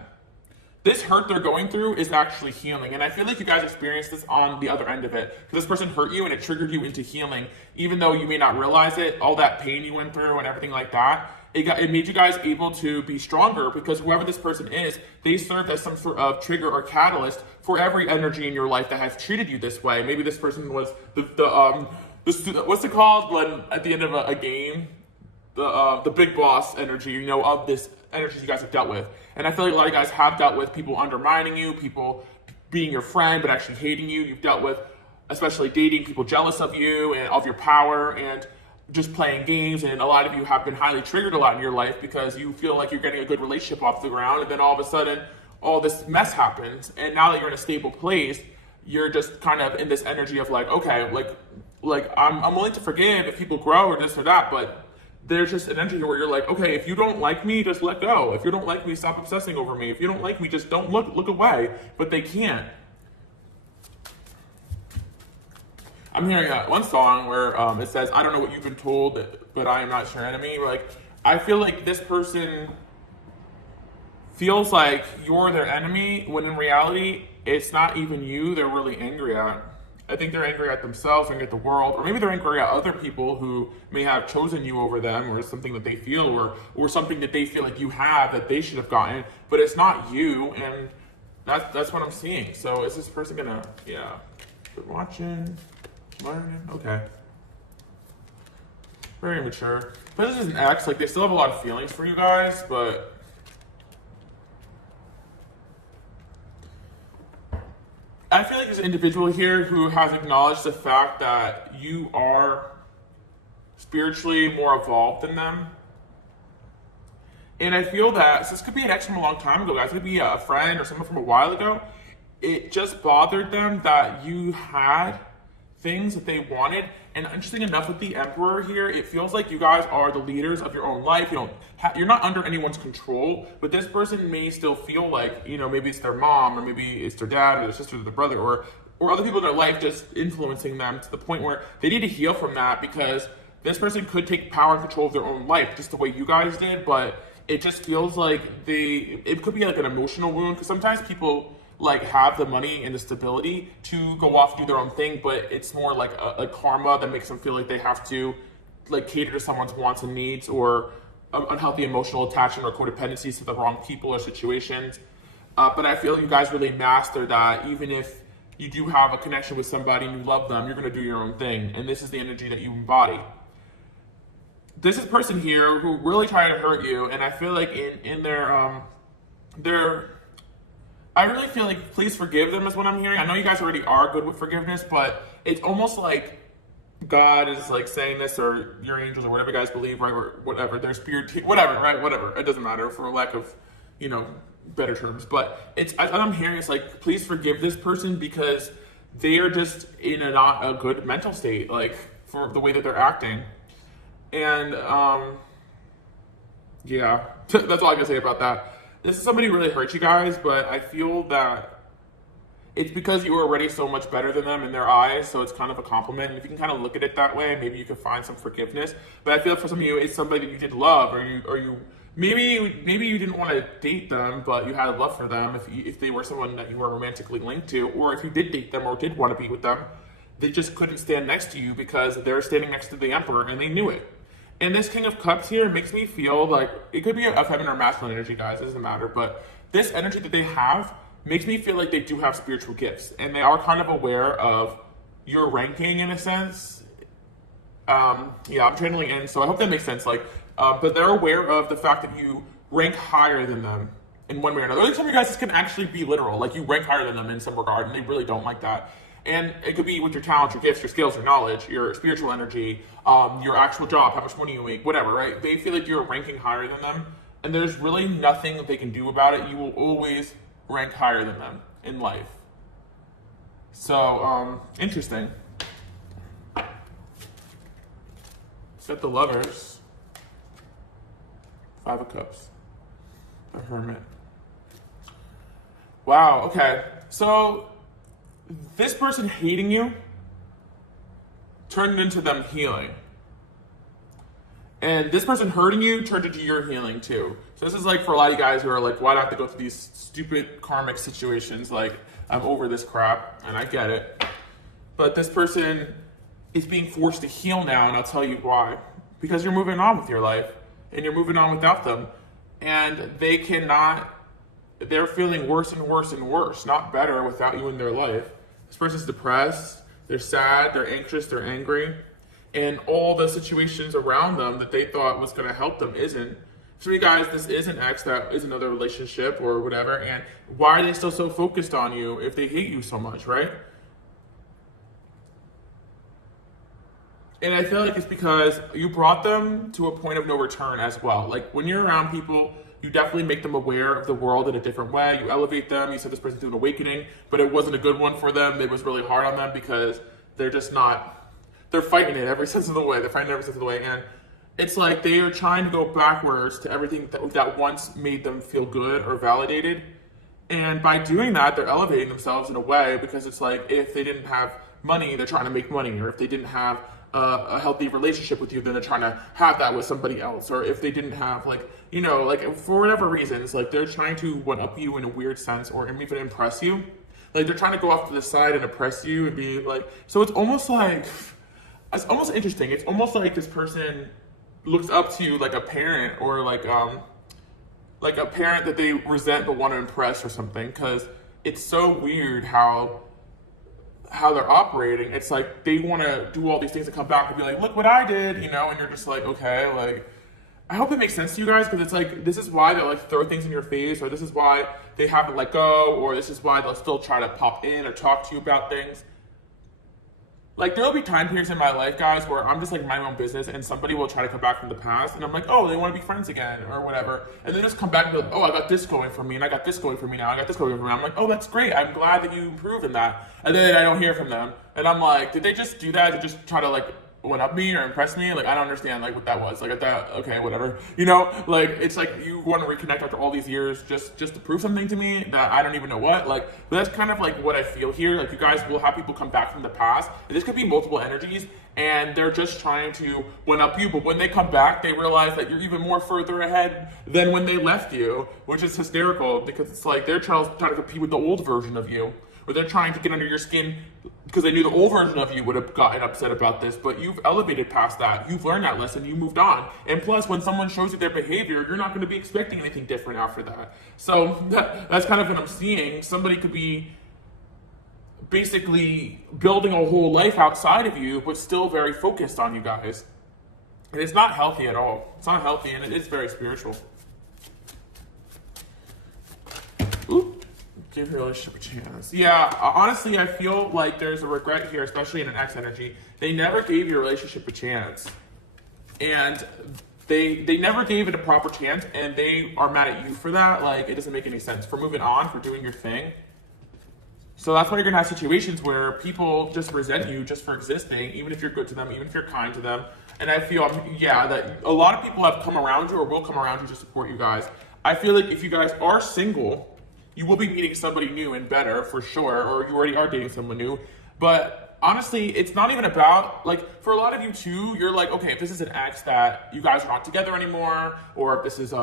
This hurt they're going through is actually healing. And I feel like you guys experienced this on the other end of it. Because this person hurt you and it triggered you into healing. Even though you may not realize it, all that pain you went through and everything like that, it made you guys able to be stronger, because whoever this person is, they served as some sort of trigger or catalyst for every energy in your life that has treated you this way. Maybe this person was what's it called when at the end of a game? The big boss energy, you know, of this energy you guys have dealt with. And I feel like a lot of you guys have dealt with people undermining you, people being your friend but actually hating you. You've dealt with, especially dating, people jealous of you and of your power, and just playing games. And a lot of you have been highly triggered a lot in your life because you feel like you're getting a good relationship off the ground, and then all of a sudden all this mess happens. And now that you're in a stable place, you're just kind of in this energy of like, okay, like I'm willing to forgive if people grow or this or that, but there's just an energy where you're like, okay, if you don't like me, just let go. If you don't like me, stop obsessing over me. If you don't like me, just don't look away. But they can't. I'm hearing one song where it says, I don't know what you've been told, but I am not your enemy. Like, I feel like this person feels like you're their enemy, when in reality, it's not even you they're really angry at. I think they're angry at themselves, angry at the world, or maybe they're angry at other people who may have chosen you over them, or something that they feel, or something that they feel like you have that they should have gotten, but it's not you, and that's what I'm seeing. So is this person gonna, yeah, good watching, learning, okay. Very mature. But this is an ex, like they still have a lot of feelings for you guys, but I feel like there's an individual here who has acknowledged the fact that you are spiritually more evolved than them. And I feel that, so this could be an ex from a long time ago, guys. It could be a friend or someone from a while ago. It just bothered them that you had things that they wanted. And interesting enough, with the Emperor here, it feels like you guys are the leaders of your own life. You're not under anyone's control, but this person may still feel like, you know, maybe it's their mom, or maybe it's their dad or their sister or their brother, or other people in their life just influencing them to the point where they need to heal from that, because this person could take power and control of their own life just the way you guys did. But it just feels like it could be like an emotional wound, because sometimes people like have the money and the stability to go off and do their own thing, but it's more like a karma that makes them feel like they have to like cater to someone's wants and needs, or unhealthy emotional attachment or codependencies to the wrong people or situations. But I feel you guys really master that. Even if you do have a connection with somebody and you love them, you're going to do your own thing, and this is the energy that you embody. This is a person here who really tried to hurt you, and I feel like in their I really feel like please forgive them is what I'm hearing. I know you guys already are good with forgiveness, but it's almost like God is like saying this, or your angels, or whatever you guys believe, right, or whatever, their spirit, whatever, right, whatever. It doesn't matter, for lack of, you know, better terms. But what I'm hearing is like, please forgive this person, because they are just in not a good mental state, like for the way that they're acting. And yeah, that's all I can say about that. This is somebody who really hurt you guys, but I feel that it's because you were already so much better than them in their eyes, so it's kind of a compliment. And if you can kind of look at it that way, maybe you can find some forgiveness. But I feel for some of you, it's somebody that you did love, or you maybe you didn't want to date them, but you had love for them if they were someone that you were romantically linked to, or if you did date them or did want to be with them, they just couldn't stand next to you because they're standing next to the Emperor and they knew it. And this King of Cups here makes me feel like it could be a feminine or masculine energy, guys. It doesn't matter. But this energy that they have makes me feel like they do have spiritual gifts. And they are kind of aware of your ranking in a sense. Yeah, I'm channeling in, so I hope that makes sense. But they're aware of the fact that you rank higher than them in one way or another. Some of you guys, this can actually be literal. Like you rank higher than them in some regard, and they really don't like that. And it could be with your talents, your gifts, your skills, your knowledge, your spiritual energy, your actual job, how much money you make, whatever, right? They feel like you're ranking higher than them, and there's really nothing that they can do about it. You will always rank higher than them in life. So, interesting. Got the Lovers, 5 of Cups, the Hermit. Wow, okay. So, this person hating you turned into them healing. And this person hurting you turned into your healing too. So this is like for a lot of you guys who are like, why do I have to go through these stupid karmic situations? Like, I'm over this crap, and I get it. But this person is being forced to heal now, and I'll tell you why. Because you're moving on with your life, and you're moving on without them. And they cannot, they're feeling worse and worse and worse, not better without you in their life. This person's depressed, they're sad, they're anxious, they're angry. And all the situations around them that they thought was gonna help them isn't. So you guys, this is an ex that is another relationship or whatever, and why are they still so focused on you if they hate you so much, right? And I feel like it's because you brought them to a point of no return as well. Like when you're around people, you definitely make them aware of the world in a different way. You elevate them. You said this person's through an awakening, but it wasn't a good one for them. It was really hard on them because they're just not, they're fighting it every sense of the way. They're fighting every sense of the way. And it's like they are trying to go backwards to everything that once made them feel good or validated. And by doing that, they're elevating themselves in a way because it's like if they didn't have money, they're trying to make money. Or if they didn't have a healthy relationship with you, then they're trying to have that with somebody else. Or if they didn't have like, you know, like for whatever reasons, like they're trying to one-up you in a weird sense or even impress you. Like they're trying to go off to the side and oppress you and be like, so it's almost interesting. It's almost like this person looks up to you like a parent or like a parent that they resent but want to impress or something, because it's so weird how they're operating. It's like they want to do all these things and come back and be like, look what I did, you know, and you're just like, okay, like, I hope it makes sense to you guys, because it's like, this is why they like throw things in your face, or this is why they haven't let go, or this is why they'll still try to pop in or talk to you about things. Like, there'll be time periods in my life, guys, where I'm just like my own business and somebody will try to come back from the past and I'm like, oh, they want to be friends again or whatever. And then just come back and be like, oh, I got this going for me and I got this going for me now. I got this going for me. I'm like, oh, that's great. I'm glad that you improved in that. And then I don't hear from them. And I'm like, did they just do that to just try to like one up me or impress me? Like, I don't understand like what that was. Like, I thought, okay, whatever. You know, like, it's like you want to reconnect after all these years just to prove something to me that I don't even know what. Like, but that's kind of like what I feel here. Like, you guys will have people come back from the past. And this could be multiple energies, and they're just trying to one up you. But when they come back, they realize that you're even more further ahead than when they left you, which is hysterical because it's like they're trying to compete with the old version of you. Or they're trying to get under your skin because they knew the old version of you would have gotten upset about this, but you've elevated past that. You've learned that lesson, you moved on. And plus, when someone shows you their behavior, you're not going to be expecting anything different after that. So that's kind of what I'm seeing. Somebody could be basically building a whole life outside of you, but still very focused on you guys. And it's not healthy at all. It's not healthy, and it is very spiritual. Ooh. Give your relationship a chance. Yeah, honestly, I feel like there's a regret here, especially in an ex energy. They never gave your relationship a chance. And they never gave it a proper chance, and they are mad at you for that. Like, it doesn't make any sense. For moving on, for doing your thing. So that's why you're going to have situations where people just resent you just for existing, even if you're good to them, even if you're kind to them. And I feel, yeah, that a lot of people have come around you or will come around you to support you guys. I feel like if you guys are single, you will be meeting somebody new and better for sure, or you already are dating someone new. But honestly, it's not even about, like, for a lot of you too, you're like, okay, if this is an ex that you guys are not together anymore, or if this is a,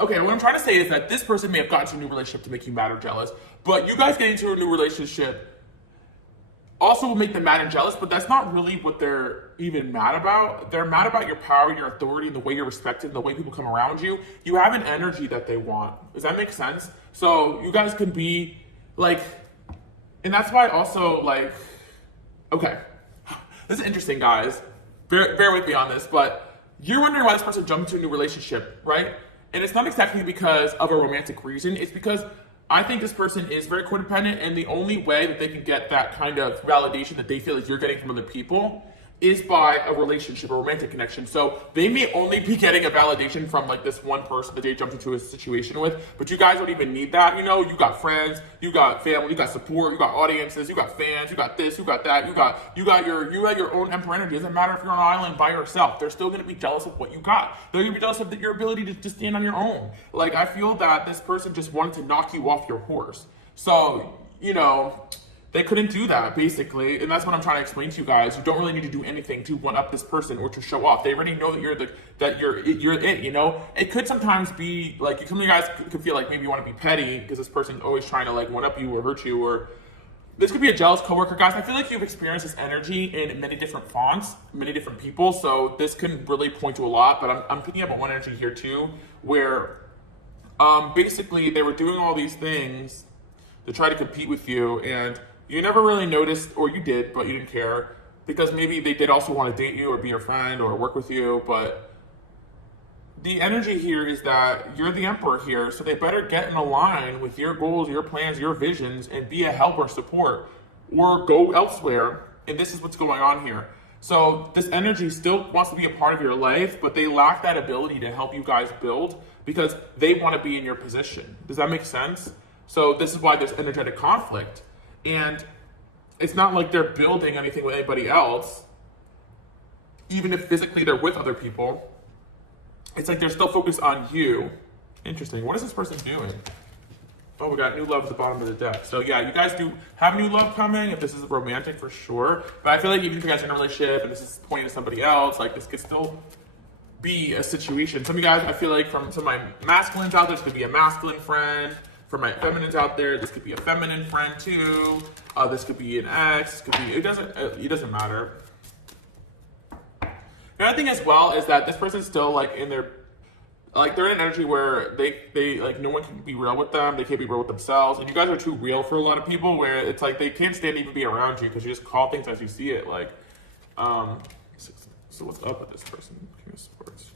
okay, what I'm trying to say is that this person may have gotten to a new relationship to make you mad or jealous, but you guys getting into a new relationship also will make them mad and jealous, but that's not really what they're even mad about. They're mad about your power, your authority, and the way you're respected, and the way people come around you. You have an energy that they want. Does that make sense? So you guys can be like, and that's why also like, okay, this is interesting, guys. Bear with me on this, but you're wondering why this person jumped into a new relationship, right? And it's not exactly because of a romantic reason. It's because I think this person is very codependent, and the only way that they can get that kind of validation that they feel like you're getting from other people is by a relationship, a romantic connection. So they may only be getting a validation from like this one person that they jumped into a situation with, but you guys don't even need that. You know, you got friends, you got family, you got support, you got audiences, you got fans, you got this, you got that, you got your own emperor energy. It doesn't matter if you're on an island by yourself. They're still gonna be jealous of what you got. They're gonna be jealous of your ability to stand on your own. Like, I feel that this person just wanted to knock you off your horse. So, you know, they couldn't do that, basically. And that's what I'm trying to explain to you guys. You don't really need to do anything to one up this person or to show off. They already know that you're it, you know? It could sometimes be like, some of you guys could feel like maybe you want to be petty because this person's always trying to like one up you or hurt you, or this could be a jealous coworker, guys. I feel like you've experienced this energy in many different fonts, many different people, so this can really point to a lot, but I'm picking up on one energy here too, where basically they were doing all these things to try to compete with you, and you never really noticed, or you did, but you didn't care, because maybe they did also want to date you or be your friend or work with you, but the energy here is that you're the emperor here, so they better get in line with your goals, your plans, your visions, and be a help or support, or go elsewhere, and this is what's going on here. So this energy still wants to be a part of your life, but they lack that ability to help you guys build because they want to be in your position. Does that make sense? So this is why there's energetic conflict. And it's not like they're building anything with anybody else, even if physically they're with other people. It's like they're still focused on you. Interesting. What is this person doing? Oh, we got new love at the bottom of the deck. So yeah, you guys do have new love coming, if this is romantic for sure. But I feel like even if you guys are in a relationship and this is pointing to somebody else, like this could still be a situation. Some of you guys, I feel like from some of my masculines out there, this could be a masculine friend. For my feminines out there, this could be a feminine friend too. This could be an ex. Could be, it doesn't matter. The other thing as well is that this person's still like in their, like they're in an energy where they like no one can be real with them. They can't be real with themselves, and you guys are too real for a lot of people. Where it's like they can't stand to even be around you because you just call things as you see it. Like, so what's up with this person? King of Swords,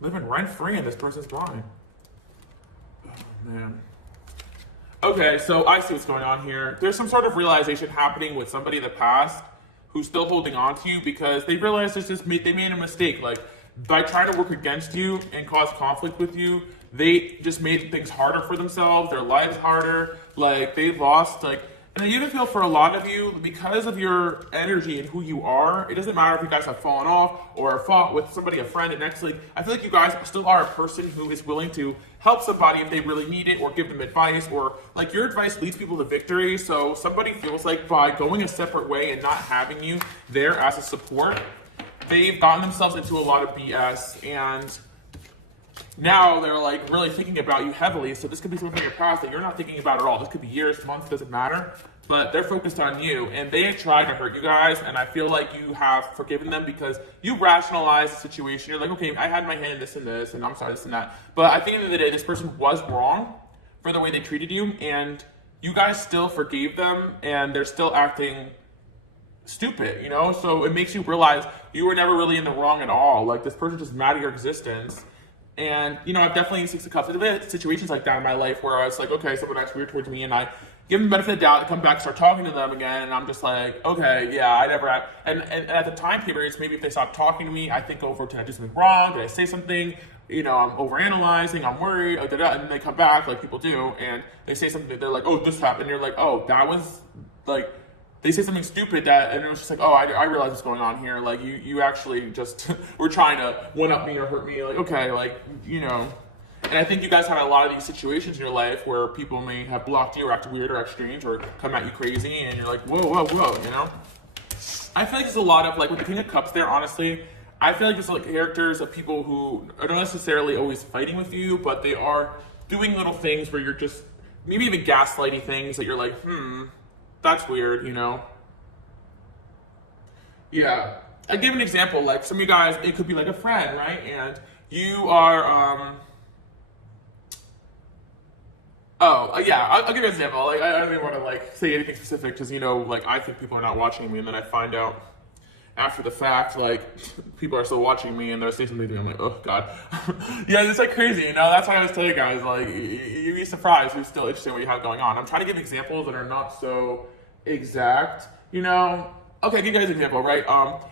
living rent free in this person's mind. Man. Okay, so I see what's going on here. There's some sort of realization happening with somebody in the past who's still holding on to you because they realized they made a mistake. Like, by trying to work against you and cause conflict with you, they just made things harder for themselves, their lives harder. Like, they lost, like, and I even feel for a lot of you, because of your energy and who you are, it doesn't matter if you guys have fallen off or fought with somebody, a friend, an ex, like, I feel like you guys still are a person who is willing to help somebody if they really need it, or give them advice, or like your advice leads people to victory. So somebody feels like by going a separate way and not having you there as a support, they've gotten themselves into a lot of BS, and now they're like really thinking about you heavily. So this could be something from your past that you're not thinking about at all. This could be years, months, doesn't matter. But they're focused on you, and they tried to hurt you guys, and I feel like you have forgiven them because you rationalized the situation. You're like, okay, I had my hand in this, and I'm sorry, this and that. But at the end of the day, this person was wrong for the way they treated you, and you guys still forgave them, and they're still acting stupid, you know? So it makes you realize you were never really in the wrong at all. Like, this person just mad at your existence. And, you know, I've definitely in Six of Cups, I've had situations like that in my life where I was like, okay, someone acts weird towards me, and I give them the benefit of the doubt, come back, start talking to them again, and I'm just like, okay, yeah, I never had, and at the time periods, maybe if they stop talking to me, I think over, did I do something wrong? Did I say something? You know, I'm overanalyzing, I'm worried, and then they come back, like people do, and they say something, they're like, oh, this happened, and you're like, oh, that was, like, they say something stupid that, and it was just like, oh, I realize what's going on here, like, you actually just were trying to one-up me or hurt me, like, okay, like, you know. And I think you guys had a lot of these situations in your life where people may have blocked you or acted weird or act strange or come at you crazy, and you're like, whoa, whoa, whoa, you know? I feel like there's a lot of, like, with the King of Cups there, honestly, I feel like there's, like, characters of people who are not necessarily always fighting with you, but they are doing little things where you're just, maybe even gaslighty things that you're like, that's weird, you know? Yeah. I give an example, like, some of you guys, it could be like a friend, right? And you are, I'll give you an example. Like, I don't even want to, like, say anything specific because, you know, like, I think people are not watching me, and then I find out after the fact, like, people are still watching me, and they're saying something to me. I'm like, oh, God. Yeah, it's, like, crazy, you know? That's why I always tell you guys, like, you'd be surprised who's still interested in what you have going on. I'm trying to give examples that are not so exact, you know? Okay, I'll give you guys an example, right?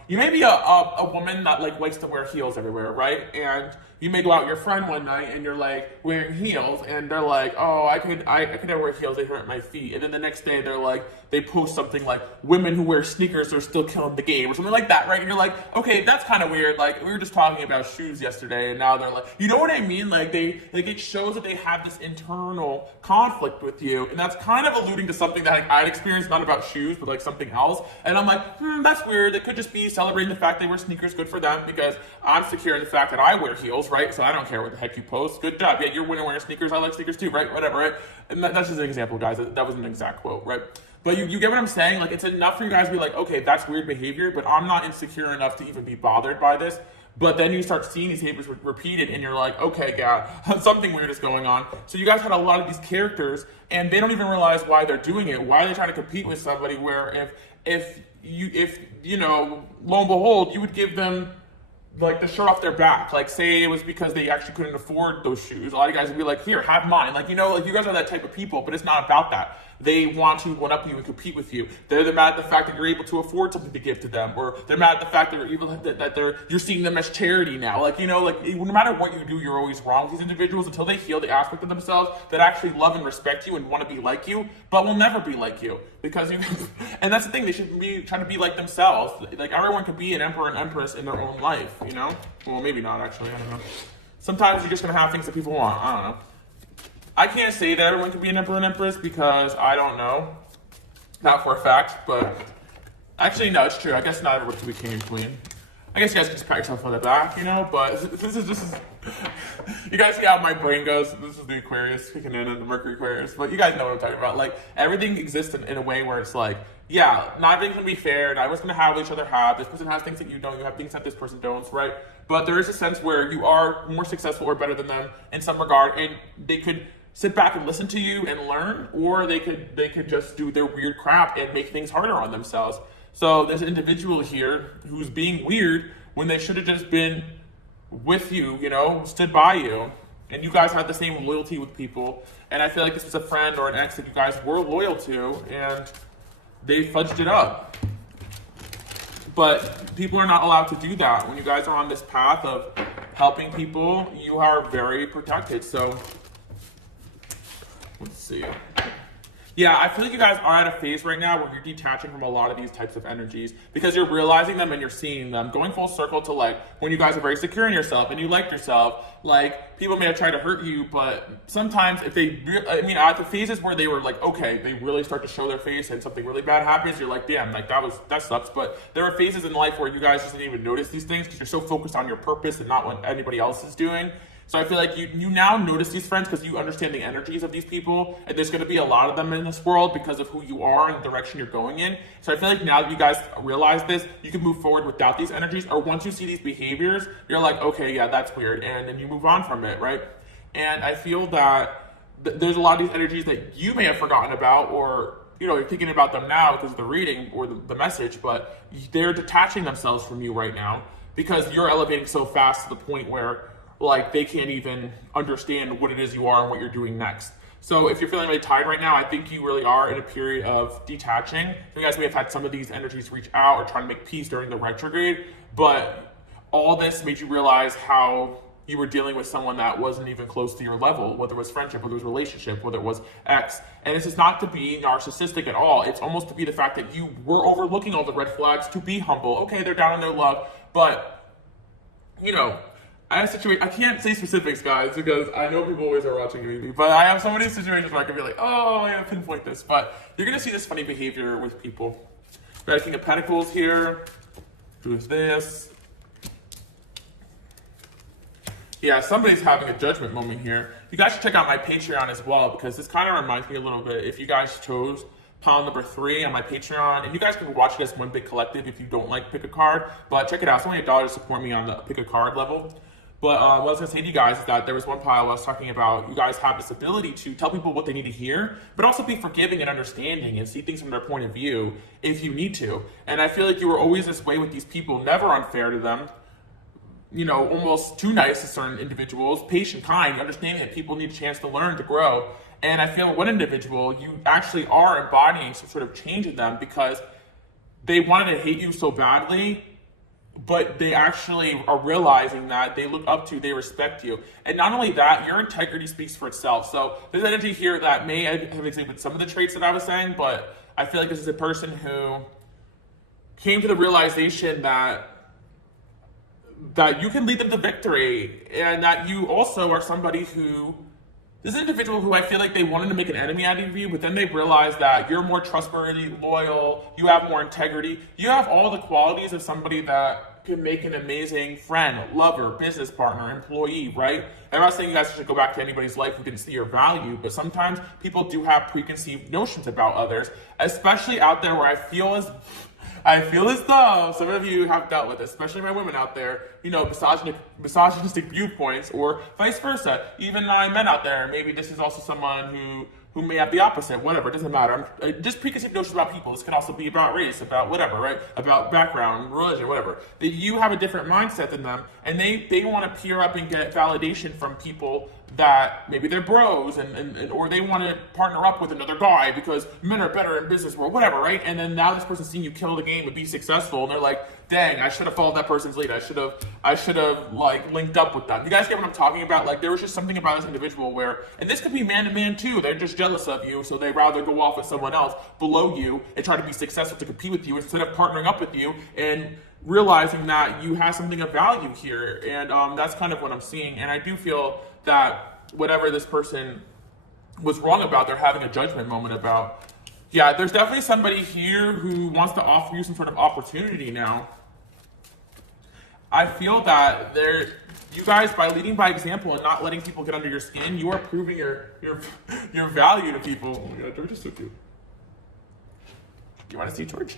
You may be a woman that, like, likes to wear heels everywhere, right? And you may go out with your friend one night and you're like wearing heels, and they're like, oh, I could never wear heels, they hurt my feet. And then the next day they're like, they post something like, women who wear sneakers are still killing the game, or something like that, right? And you're like, okay, that's kind of weird. Like, we were just talking about shoes yesterday, and now they're like, you know what I mean? Like, it shows that they have this internal conflict with you, and that's kind of alluding to something that like, I'd experienced, not about shoes, but like something else. And I'm like, that's weird. They could just be celebrating the fact they wear sneakers, good for them, because I'm secure in the fact that I wear heels, right? So I don't care what the heck you post. Good job. Yeah, you're wearing sneakers. I like sneakers too, right? Whatever, right? And that's just an example, guys. That was an exact quote, right? But you get what I'm saying? Like, it's enough for you guys to be like, okay, that's weird behavior, but I'm not insecure enough to even be bothered by this. But then you start seeing these behaviors repeated, and you're like, okay, God, something weird is going on. So you guys had a lot of these characters, and they don't even realize why they're doing it. Why are they trying to compete with somebody where if you know, lo and behold, you would give them like the shirt off their back. Like, say it was because they actually couldn't afford those shoes. A lot of you guys would be like, here, have mine. Like, you know, like you guys are that type of people, but it's not about that. They want to one up you and compete with you. They're mad at the fact that you're able to afford something to give to them, or they're mad at the fact that you're seeing them as charity now. Like, you know, like no matter what you do, you're always wrong with these individuals until they heal the aspect of themselves that actually love and respect you and want to be like you, but will never be like you because you. And that's the thing; they should be trying to be like themselves. Like, everyone can be an emperor and empress in their own life, you know. Well, maybe not actually. I don't know. Sometimes you're just gonna have things that people want. I don't know. I can't say that everyone can be an emperor and empress because I don't know. Not for a fact, but actually, no, it's true. I guess not everyone can be king and queen. I guess you guys can just pat yourself on the back, you know, but this is just, you guys see how my brain goes. This is the Aquarius kicking in and the Mercury Aquarius, but you guys know what I'm talking about. Like, everything exists in a way where it's like, yeah, not everything's gonna be fair, not everyone's gonna have what each other have. This person has things that you don't, you have things that this person don't, right? But there is a sense where you are more successful or better than them in some regard, and they could sit back and listen to you and learn, or they could just do their weird crap and make things harder on themselves. So there's an individual here who's being weird when they should have just been with you, you know, stood by you. And you guys had the same loyalty with people. And I feel like this was a friend or an ex that you guys were loyal to, and they fudged it up. But people are not allowed to do that. When you guys are on this path of helping people, you are very protected. So let's see. Yeah, I feel like you guys are at a phase right now where you're detaching from a lot of these types of energies because you're realizing them and you're seeing them. Going full circle to like when you guys are very secure in yourself and you like yourself, like people may have tried to hurt you, but sometimes if they, at the phases where they were like, okay, they really start to show their face and something really bad happens, you're like, damn, like that sucks. But there are phases in life where you guys just didn't even notice these things because you're so focused on your purpose and not what anybody else is doing. So I feel like you now notice these friends because you understand the energies of these people, and there's going to be a lot of them in this world because of who you are and the direction you're going in. So I feel like now that you guys realize this, you can move forward without these energies, or once you see these behaviors, you're like, okay, yeah, that's weird, and then you move on from it, right? And I feel that there's a lot of these energies that you may have forgotten about, or you know, you're thinking about them now because of the reading or the message, but they're detaching themselves from you right now because you're elevating so fast to the point where like they can't even understand what it is you are and what you're doing next. So if you're feeling really tired right now, I think you really are in a period of detaching. You guys may have had some of these energies reach out or trying to make peace during the retrograde, but all this made you realize how you were dealing with someone that wasn't even close to your level, whether it was friendship, whether it was relationship, whether it was ex. And this is not to be narcissistic at all. It's almost to be the fact that you were overlooking all the red flags, to be humble. Okay, they're down on their luck, but you know, I have situations, I can't say specifics, guys, because I know people always are watching me, but I have so many situations where I can be like, oh, I gotta pinpoint this, but you're gonna see this funny behavior with people. We got a King of Pentacles here, who's this? Yeah, somebody's having a judgment moment here. You guys should check out my Patreon as well, because this kind of reminds me a little bit, if you guys chose pile number 3 on my Patreon, and you guys can watch it as one big collective if you don't like pick a card, but check it out. It's only $1 to support me on the pick a card level. But what I was going to say to you guys is that there was one pile I was talking about. You guys have this ability to tell people what they need to hear, but also be forgiving and understanding and see things from their point of view if you need to. And I feel like you were always this way with these people, never unfair to them, you know, almost too nice to certain individuals, patient, kind, understanding that people need a chance to learn, to grow. And I feel one individual, you actually are embodying some sort of change in them because they wanted to hate you so badly but they actually are realizing that they look up to you, they respect you. And not only that, your integrity speaks for itself. So there's energy here that may have exhibited some of the traits that I was saying, but I feel like this is a person who came to the realization that you can lead them to victory, and that you also are somebody who, this is an individual who I feel like they wanted to make an enemy out of you, but then they realized that you're more trustworthy, loyal, you have more integrity, you have all the qualities of somebody that can make an amazing friend, lover, business partner, employee, right? I'm not saying you guys should go back to anybody's life who didn't see your value, but sometimes people do have preconceived notions about others, especially out there where I feel as though some of you have dealt with, especially my women out there, misogynistic viewpoints, or vice versa. Even my men out there, maybe this is also someone who may have the opposite, whatever, it doesn't matter. Just preconceived notions about people. This can also be about race, about whatever, right? About background, religion, whatever. That you have a different mindset than them, and they want to peer up and get validation from people that maybe they're bros, or they want to partner up with another guy because men are better in business or whatever, right? And then now this person's seeing you kill the game and be successful, and they're like, dang, I should have followed that person's lead. I should have like linked up with them. You guys get what I'm talking about? Like, there was just something about this individual where, and this could be man to man too, they're just jealous of you, so they rather go off with someone else below you and try to be successful to compete with you instead of partnering up with you and realizing that you have something of value here. And that's kind of what I'm seeing. And I do feel that whatever this person was wrong about, they're having a judgment moment about. Yeah, there's definitely somebody here who wants to offer you some sort of opportunity now. I feel that you guys, by leading by example and not letting people get under your skin, you are proving your value to people. Oh my God, George is so cute. You want to see George?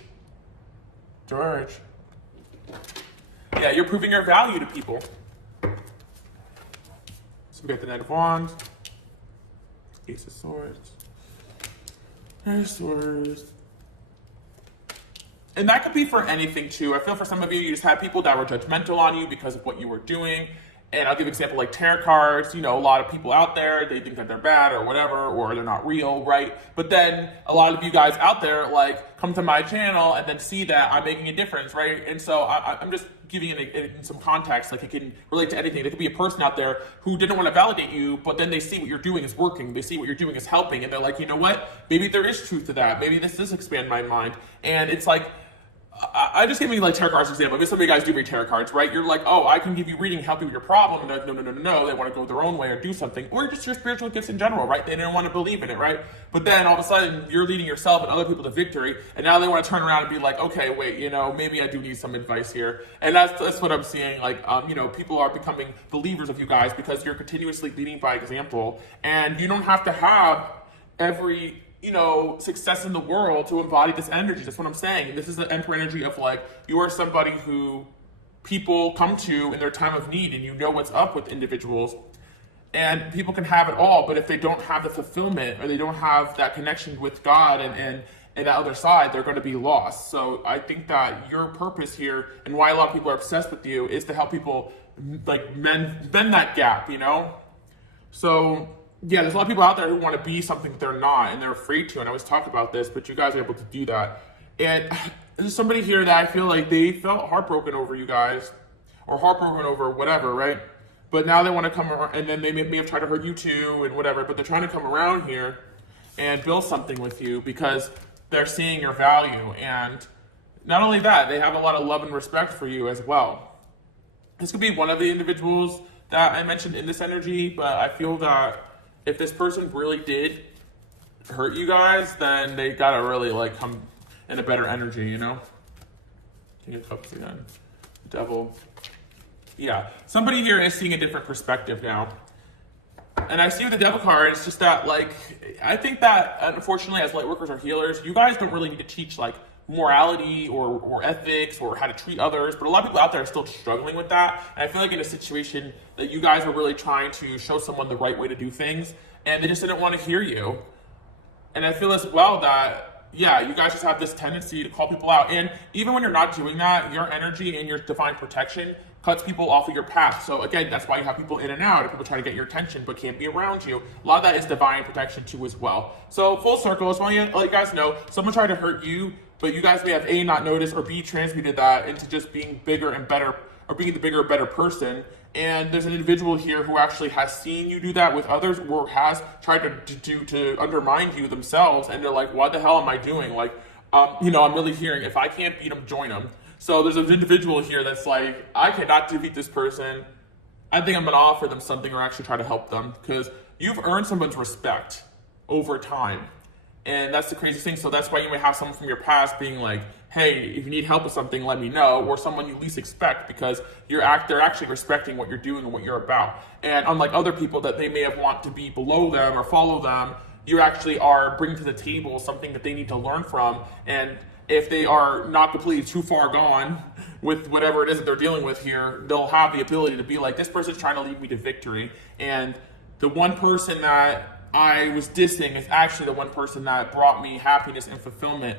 George. Yeah, you're proving your value to people. So we got the Knight of Wands, Ace of Swords, Ace of Swords. And that could be for anything too. I feel for some of you, you just had people that were judgmental on you because of what you were doing. And I'll give an example like tarot cards. You know, a lot of people out there, they think that they're bad or whatever, or they're not real, right? But then a lot of you guys out there like come to my channel and then see that I'm making a difference, right? And so I'm just giving it in some context, like it can relate to anything. There could be a person out there who didn't want to validate you, but then they see what you're doing is working. They see what you're doing is helping. And they're like, you know what? Maybe there is truth to that. Maybe this does expand my mind. And it's like, I just gave me like tarot cards example. I mean, some of you guys do read tarot cards, right? You're like, oh, I can give you reading, help you with your problem. And they're like, no. They want to go their own way or do something. Or just your spiritual gifts in general, right? They didn't want to believe in it, right? But then all of a sudden you're leading yourself and other people to victory. And now they want to turn around and be like, okay, wait, maybe I do need some advice here. And that's what I'm seeing. Like, people are becoming believers of you guys because you're continuously leading by example. And you don't have to have every success in the world to embody this energy. That's what I'm saying. This is the Emperor energy of like, you are somebody who people come to in their time of need, and you know what's up with individuals. And people can have it all, but if they don't have the fulfillment or they don't have that connection with God and that other side, they're going to be lost. So I think that your purpose here and why a lot of people are obsessed with you is to help people like bend that gap, So yeah, there's a lot of people out there who want to be something that they're not, and they're afraid to, and I always talk about this, but you guys are able to do that. And there's somebody here that I feel like they felt heartbroken over you guys, or heartbroken over whatever, right? But now they want to come around, and then they may have tried to hurt you too, and whatever, but they're trying to come around here and build something with you because they're seeing your value. And not only that, they have a lot of love and respect for you as well. This could be one of the individuals that I mentioned in this energy, but I feel that if this person really did hurt you guys, then they gotta really like come in a better energy, King of Cups again. Devil. Yeah. Somebody here is seeing a different perspective now. And I see with the Devil card, it's just that like, I think that unfortunately as light workers or healers, you guys don't really need to teach like morality or ethics or how to treat others, but a lot of people out there are still struggling with that. And I feel like in a situation that you guys are really trying to show someone the right way to do things, and they just didn't want to hear you. And I feel as well that, yeah, you guys just have this tendency to call people out. And even when you're not doing that, your energy and your divine protection cuts people off of your path. So again, that's why you have people in and out, and people trying to get your attention but can't be around you. A lot of that is divine protection too as well. So full circle, as well, you guys know, someone tried to hurt you but you guys may have A, not noticed, or B, transmuted that into just being bigger and better, or being the bigger and better person. And there's an individual here who actually has seen you do that with others, or has tried to undermine you themselves, and they're like, what the hell am I doing? Like, you know, I'm really hearing, if I can't beat them, join them. So there's an individual here that's like, I cannot defeat this person. I think I'm going to offer them something, or actually try to help them, because you've earned someone's respect over time. And that's the crazy thing. So that's why you may have someone from your past being like, hey, if you need help with something, let me know, or someone you least expect, because they're actually respecting what you're doing and what you're about. And unlike other people that they may have want to be below them or follow them, you actually are bringing to the table something that they need to learn from. And if they are not completely too far gone with whatever it is that they're dealing with here, they'll have the ability to be like, this person's trying to lead me to victory. And the one person that I was dissing is actually the one person that brought me happiness and fulfillment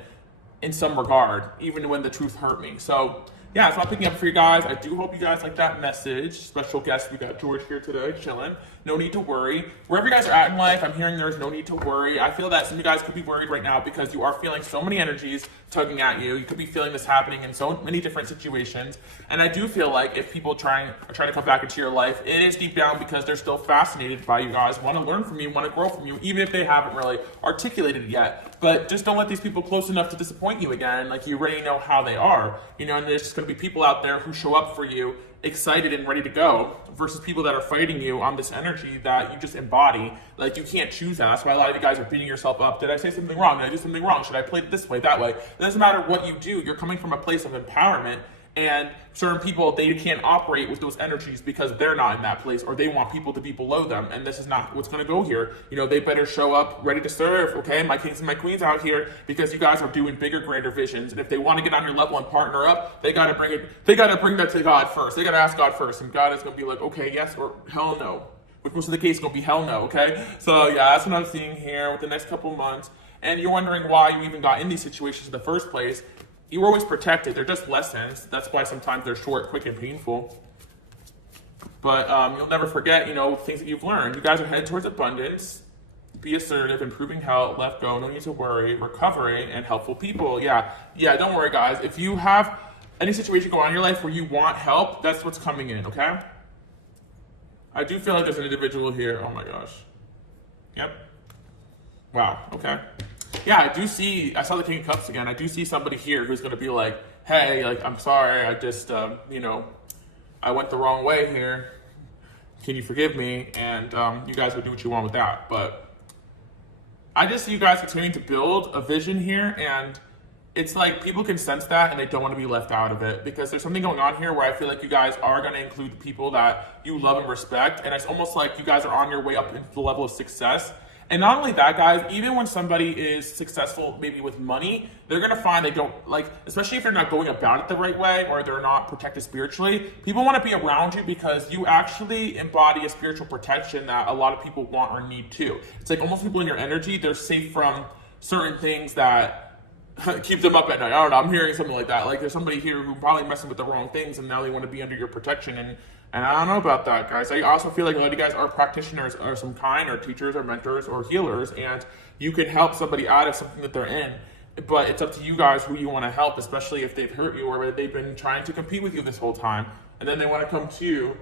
in some regard, even when the truth hurt me. So yeah, that's what I'm picking up for you guys. I do hope you guys like that message. Special guest, we got George here today, chilling. No need to worry. Wherever you guys are at in life, I'm hearing there's no need to worry. I feel that some of you guys could be worried right now because you are feeling so many energies tugging at you. You could be feeling this happening in so many different situations. And I do feel like if people are trying to come back into your life, it is deep down because they're still fascinated by you guys, want to learn from you, want to grow from you, even if they haven't really articulated it yet. But just don't let these people close enough to disappoint you again. Like, you already know how they are, you know, and there's just going to be people out there who show up for you excited and ready to go, versus people that are fighting you on this energy that you just embody. Like, you can't choose that. That's why a lot of you guys are beating yourself up. Did I say something wrong? Did I do something wrong? Should I play it this way, that way? It doesn't matter what you do. You're coming from a place of empowerment, and certain people, they can't operate with those energies because they're not in that place, or they want people to be below them, and this is not what's going to go here. You know, they better show up ready to serve, okay? My kings and my queens out here, because you guys are doing bigger, greater visions, and if they want to get on your level and partner up, they got to bring that to God first. They got to ask God first, and God is going to be like, okay, yes, or hell no. Which most of the case is going to be hell no, okay? So yeah, that's what I'm seeing here with the next couple months. And you're wondering why you even got in these situations in the first place. You were always protected. They're just lessons. That's why sometimes they're short, quick, and painful. But you'll never forget, you know, things that you've learned. You guys are headed towards abundance. Be assertive, improving health, let go, no need to worry, recovering, and helpful people. Yeah, don't worry, guys. If you have any situation going on in your life where you want help, that's what's coming in, okay? I do feel like there's an individual here. Oh my gosh. Yep. Wow, okay. Yeah, I saw the King of Cups again. I do see somebody here who's going to be like, hey, like, I'm sorry, I just, you know, I went the wrong way here. Can you forgive me? And you guys will do what you want with that. But I just see you guys continuing to build a vision here, and it's like people can sense that and they don't want to be left out of it, because there's something going on here where I feel like you guys are going to include the people that you love and respect, and it's almost like you guys are on your way up into the level of success. And not only that, guys, even when somebody is successful, maybe with money, they're going to find they don't, like, especially if they're not going about it the right way, or they're not protected spiritually, people want to be around you because you actually embody a spiritual protection that a lot of people want or need too. It's like almost people in your energy, they're safe from certain things that keep them up at night. I don't know, I'm hearing something like that. Like, there's somebody here who probably messing with the wrong things, and now they want to be under your protection, and I don't know about that, guys. I also feel like a lot of you guys are practitioners of some kind, or teachers, or mentors, or healers, and you can help somebody out of something that they're in. But it's up to you guys who you want to help, especially if they've hurt you, or they've been trying to compete with you this whole time, and then they want to come to you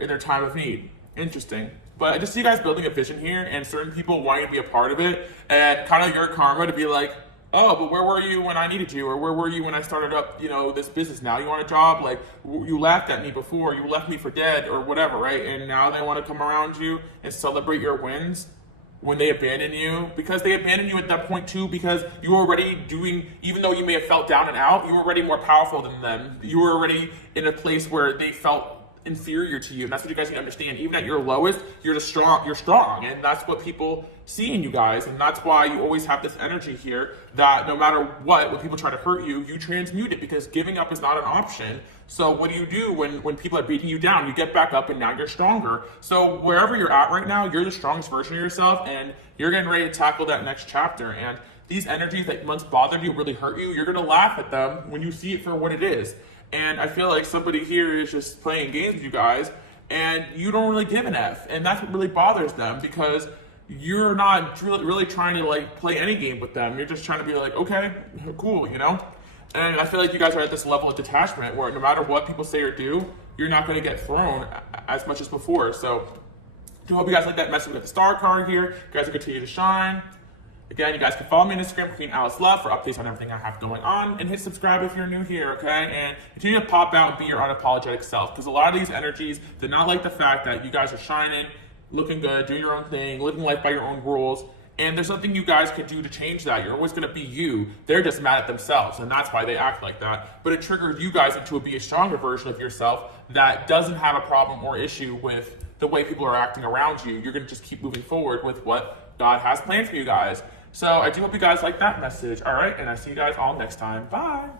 in their time of need. Interesting. But I just see you guys building a vision here, and certain people wanting to be a part of it, and kind of your karma to be like, oh, but where were you when I needed you? Or where were you when I started up, you know, this business? Now you want a job? Like, you laughed at me before, you left me for dead, or whatever, right? And now they want to come around you and celebrate your wins when they abandon you, because they abandoned you at that point too, because you were already doing, even though you may have felt down and out, you were already more powerful than them. You were already in a place where they felt inferior to you, and that's what you guys need to understand. Even at your lowest, you're strong, and that's what people see in you guys, and that's why you always have this energy here that no matter what, when people try to hurt you, you transmute it, because giving up is not an option. So what do when people are beating you down? You get back up, and now you're stronger. So wherever you're at right now, you're the strongest version of yourself, and you're getting ready to tackle that next chapter. And these energies that once bothered you, really hurt you, you're gonna laugh at them when you see it for what it is. And I feel like somebody here is just playing games with you guys, and you don't really give an F. And that's what really bothers them, because you're not really trying to like play any game with them. You're just trying to be like, okay, cool, you know? And I feel like you guys are at this level of detachment where no matter what people say or do, you're not going to get thrown as much as before. So I hope you guys like that message with the star card here. You guys will continue to shine. Again, you guys can follow me on Instagram, QueenAliceLove, for updates on everything I have going on. And hit subscribe if you're new here, okay? And continue to pop out and be your unapologetic self. Because a lot of these energies did not like the fact that you guys are shining, looking good, doing your own thing, living life by your own rules. And there's nothing you guys can do to change that. You're always going to be you. They're just mad at themselves, and that's why they act like that. But it triggered you guys into be a stronger version of yourself that doesn't have a problem or issue with the way people are acting around you. You're going to just keep moving forward with what God has planned for you guys. So I do hope you guys like that message. All right, and I see you guys all next time. Bye.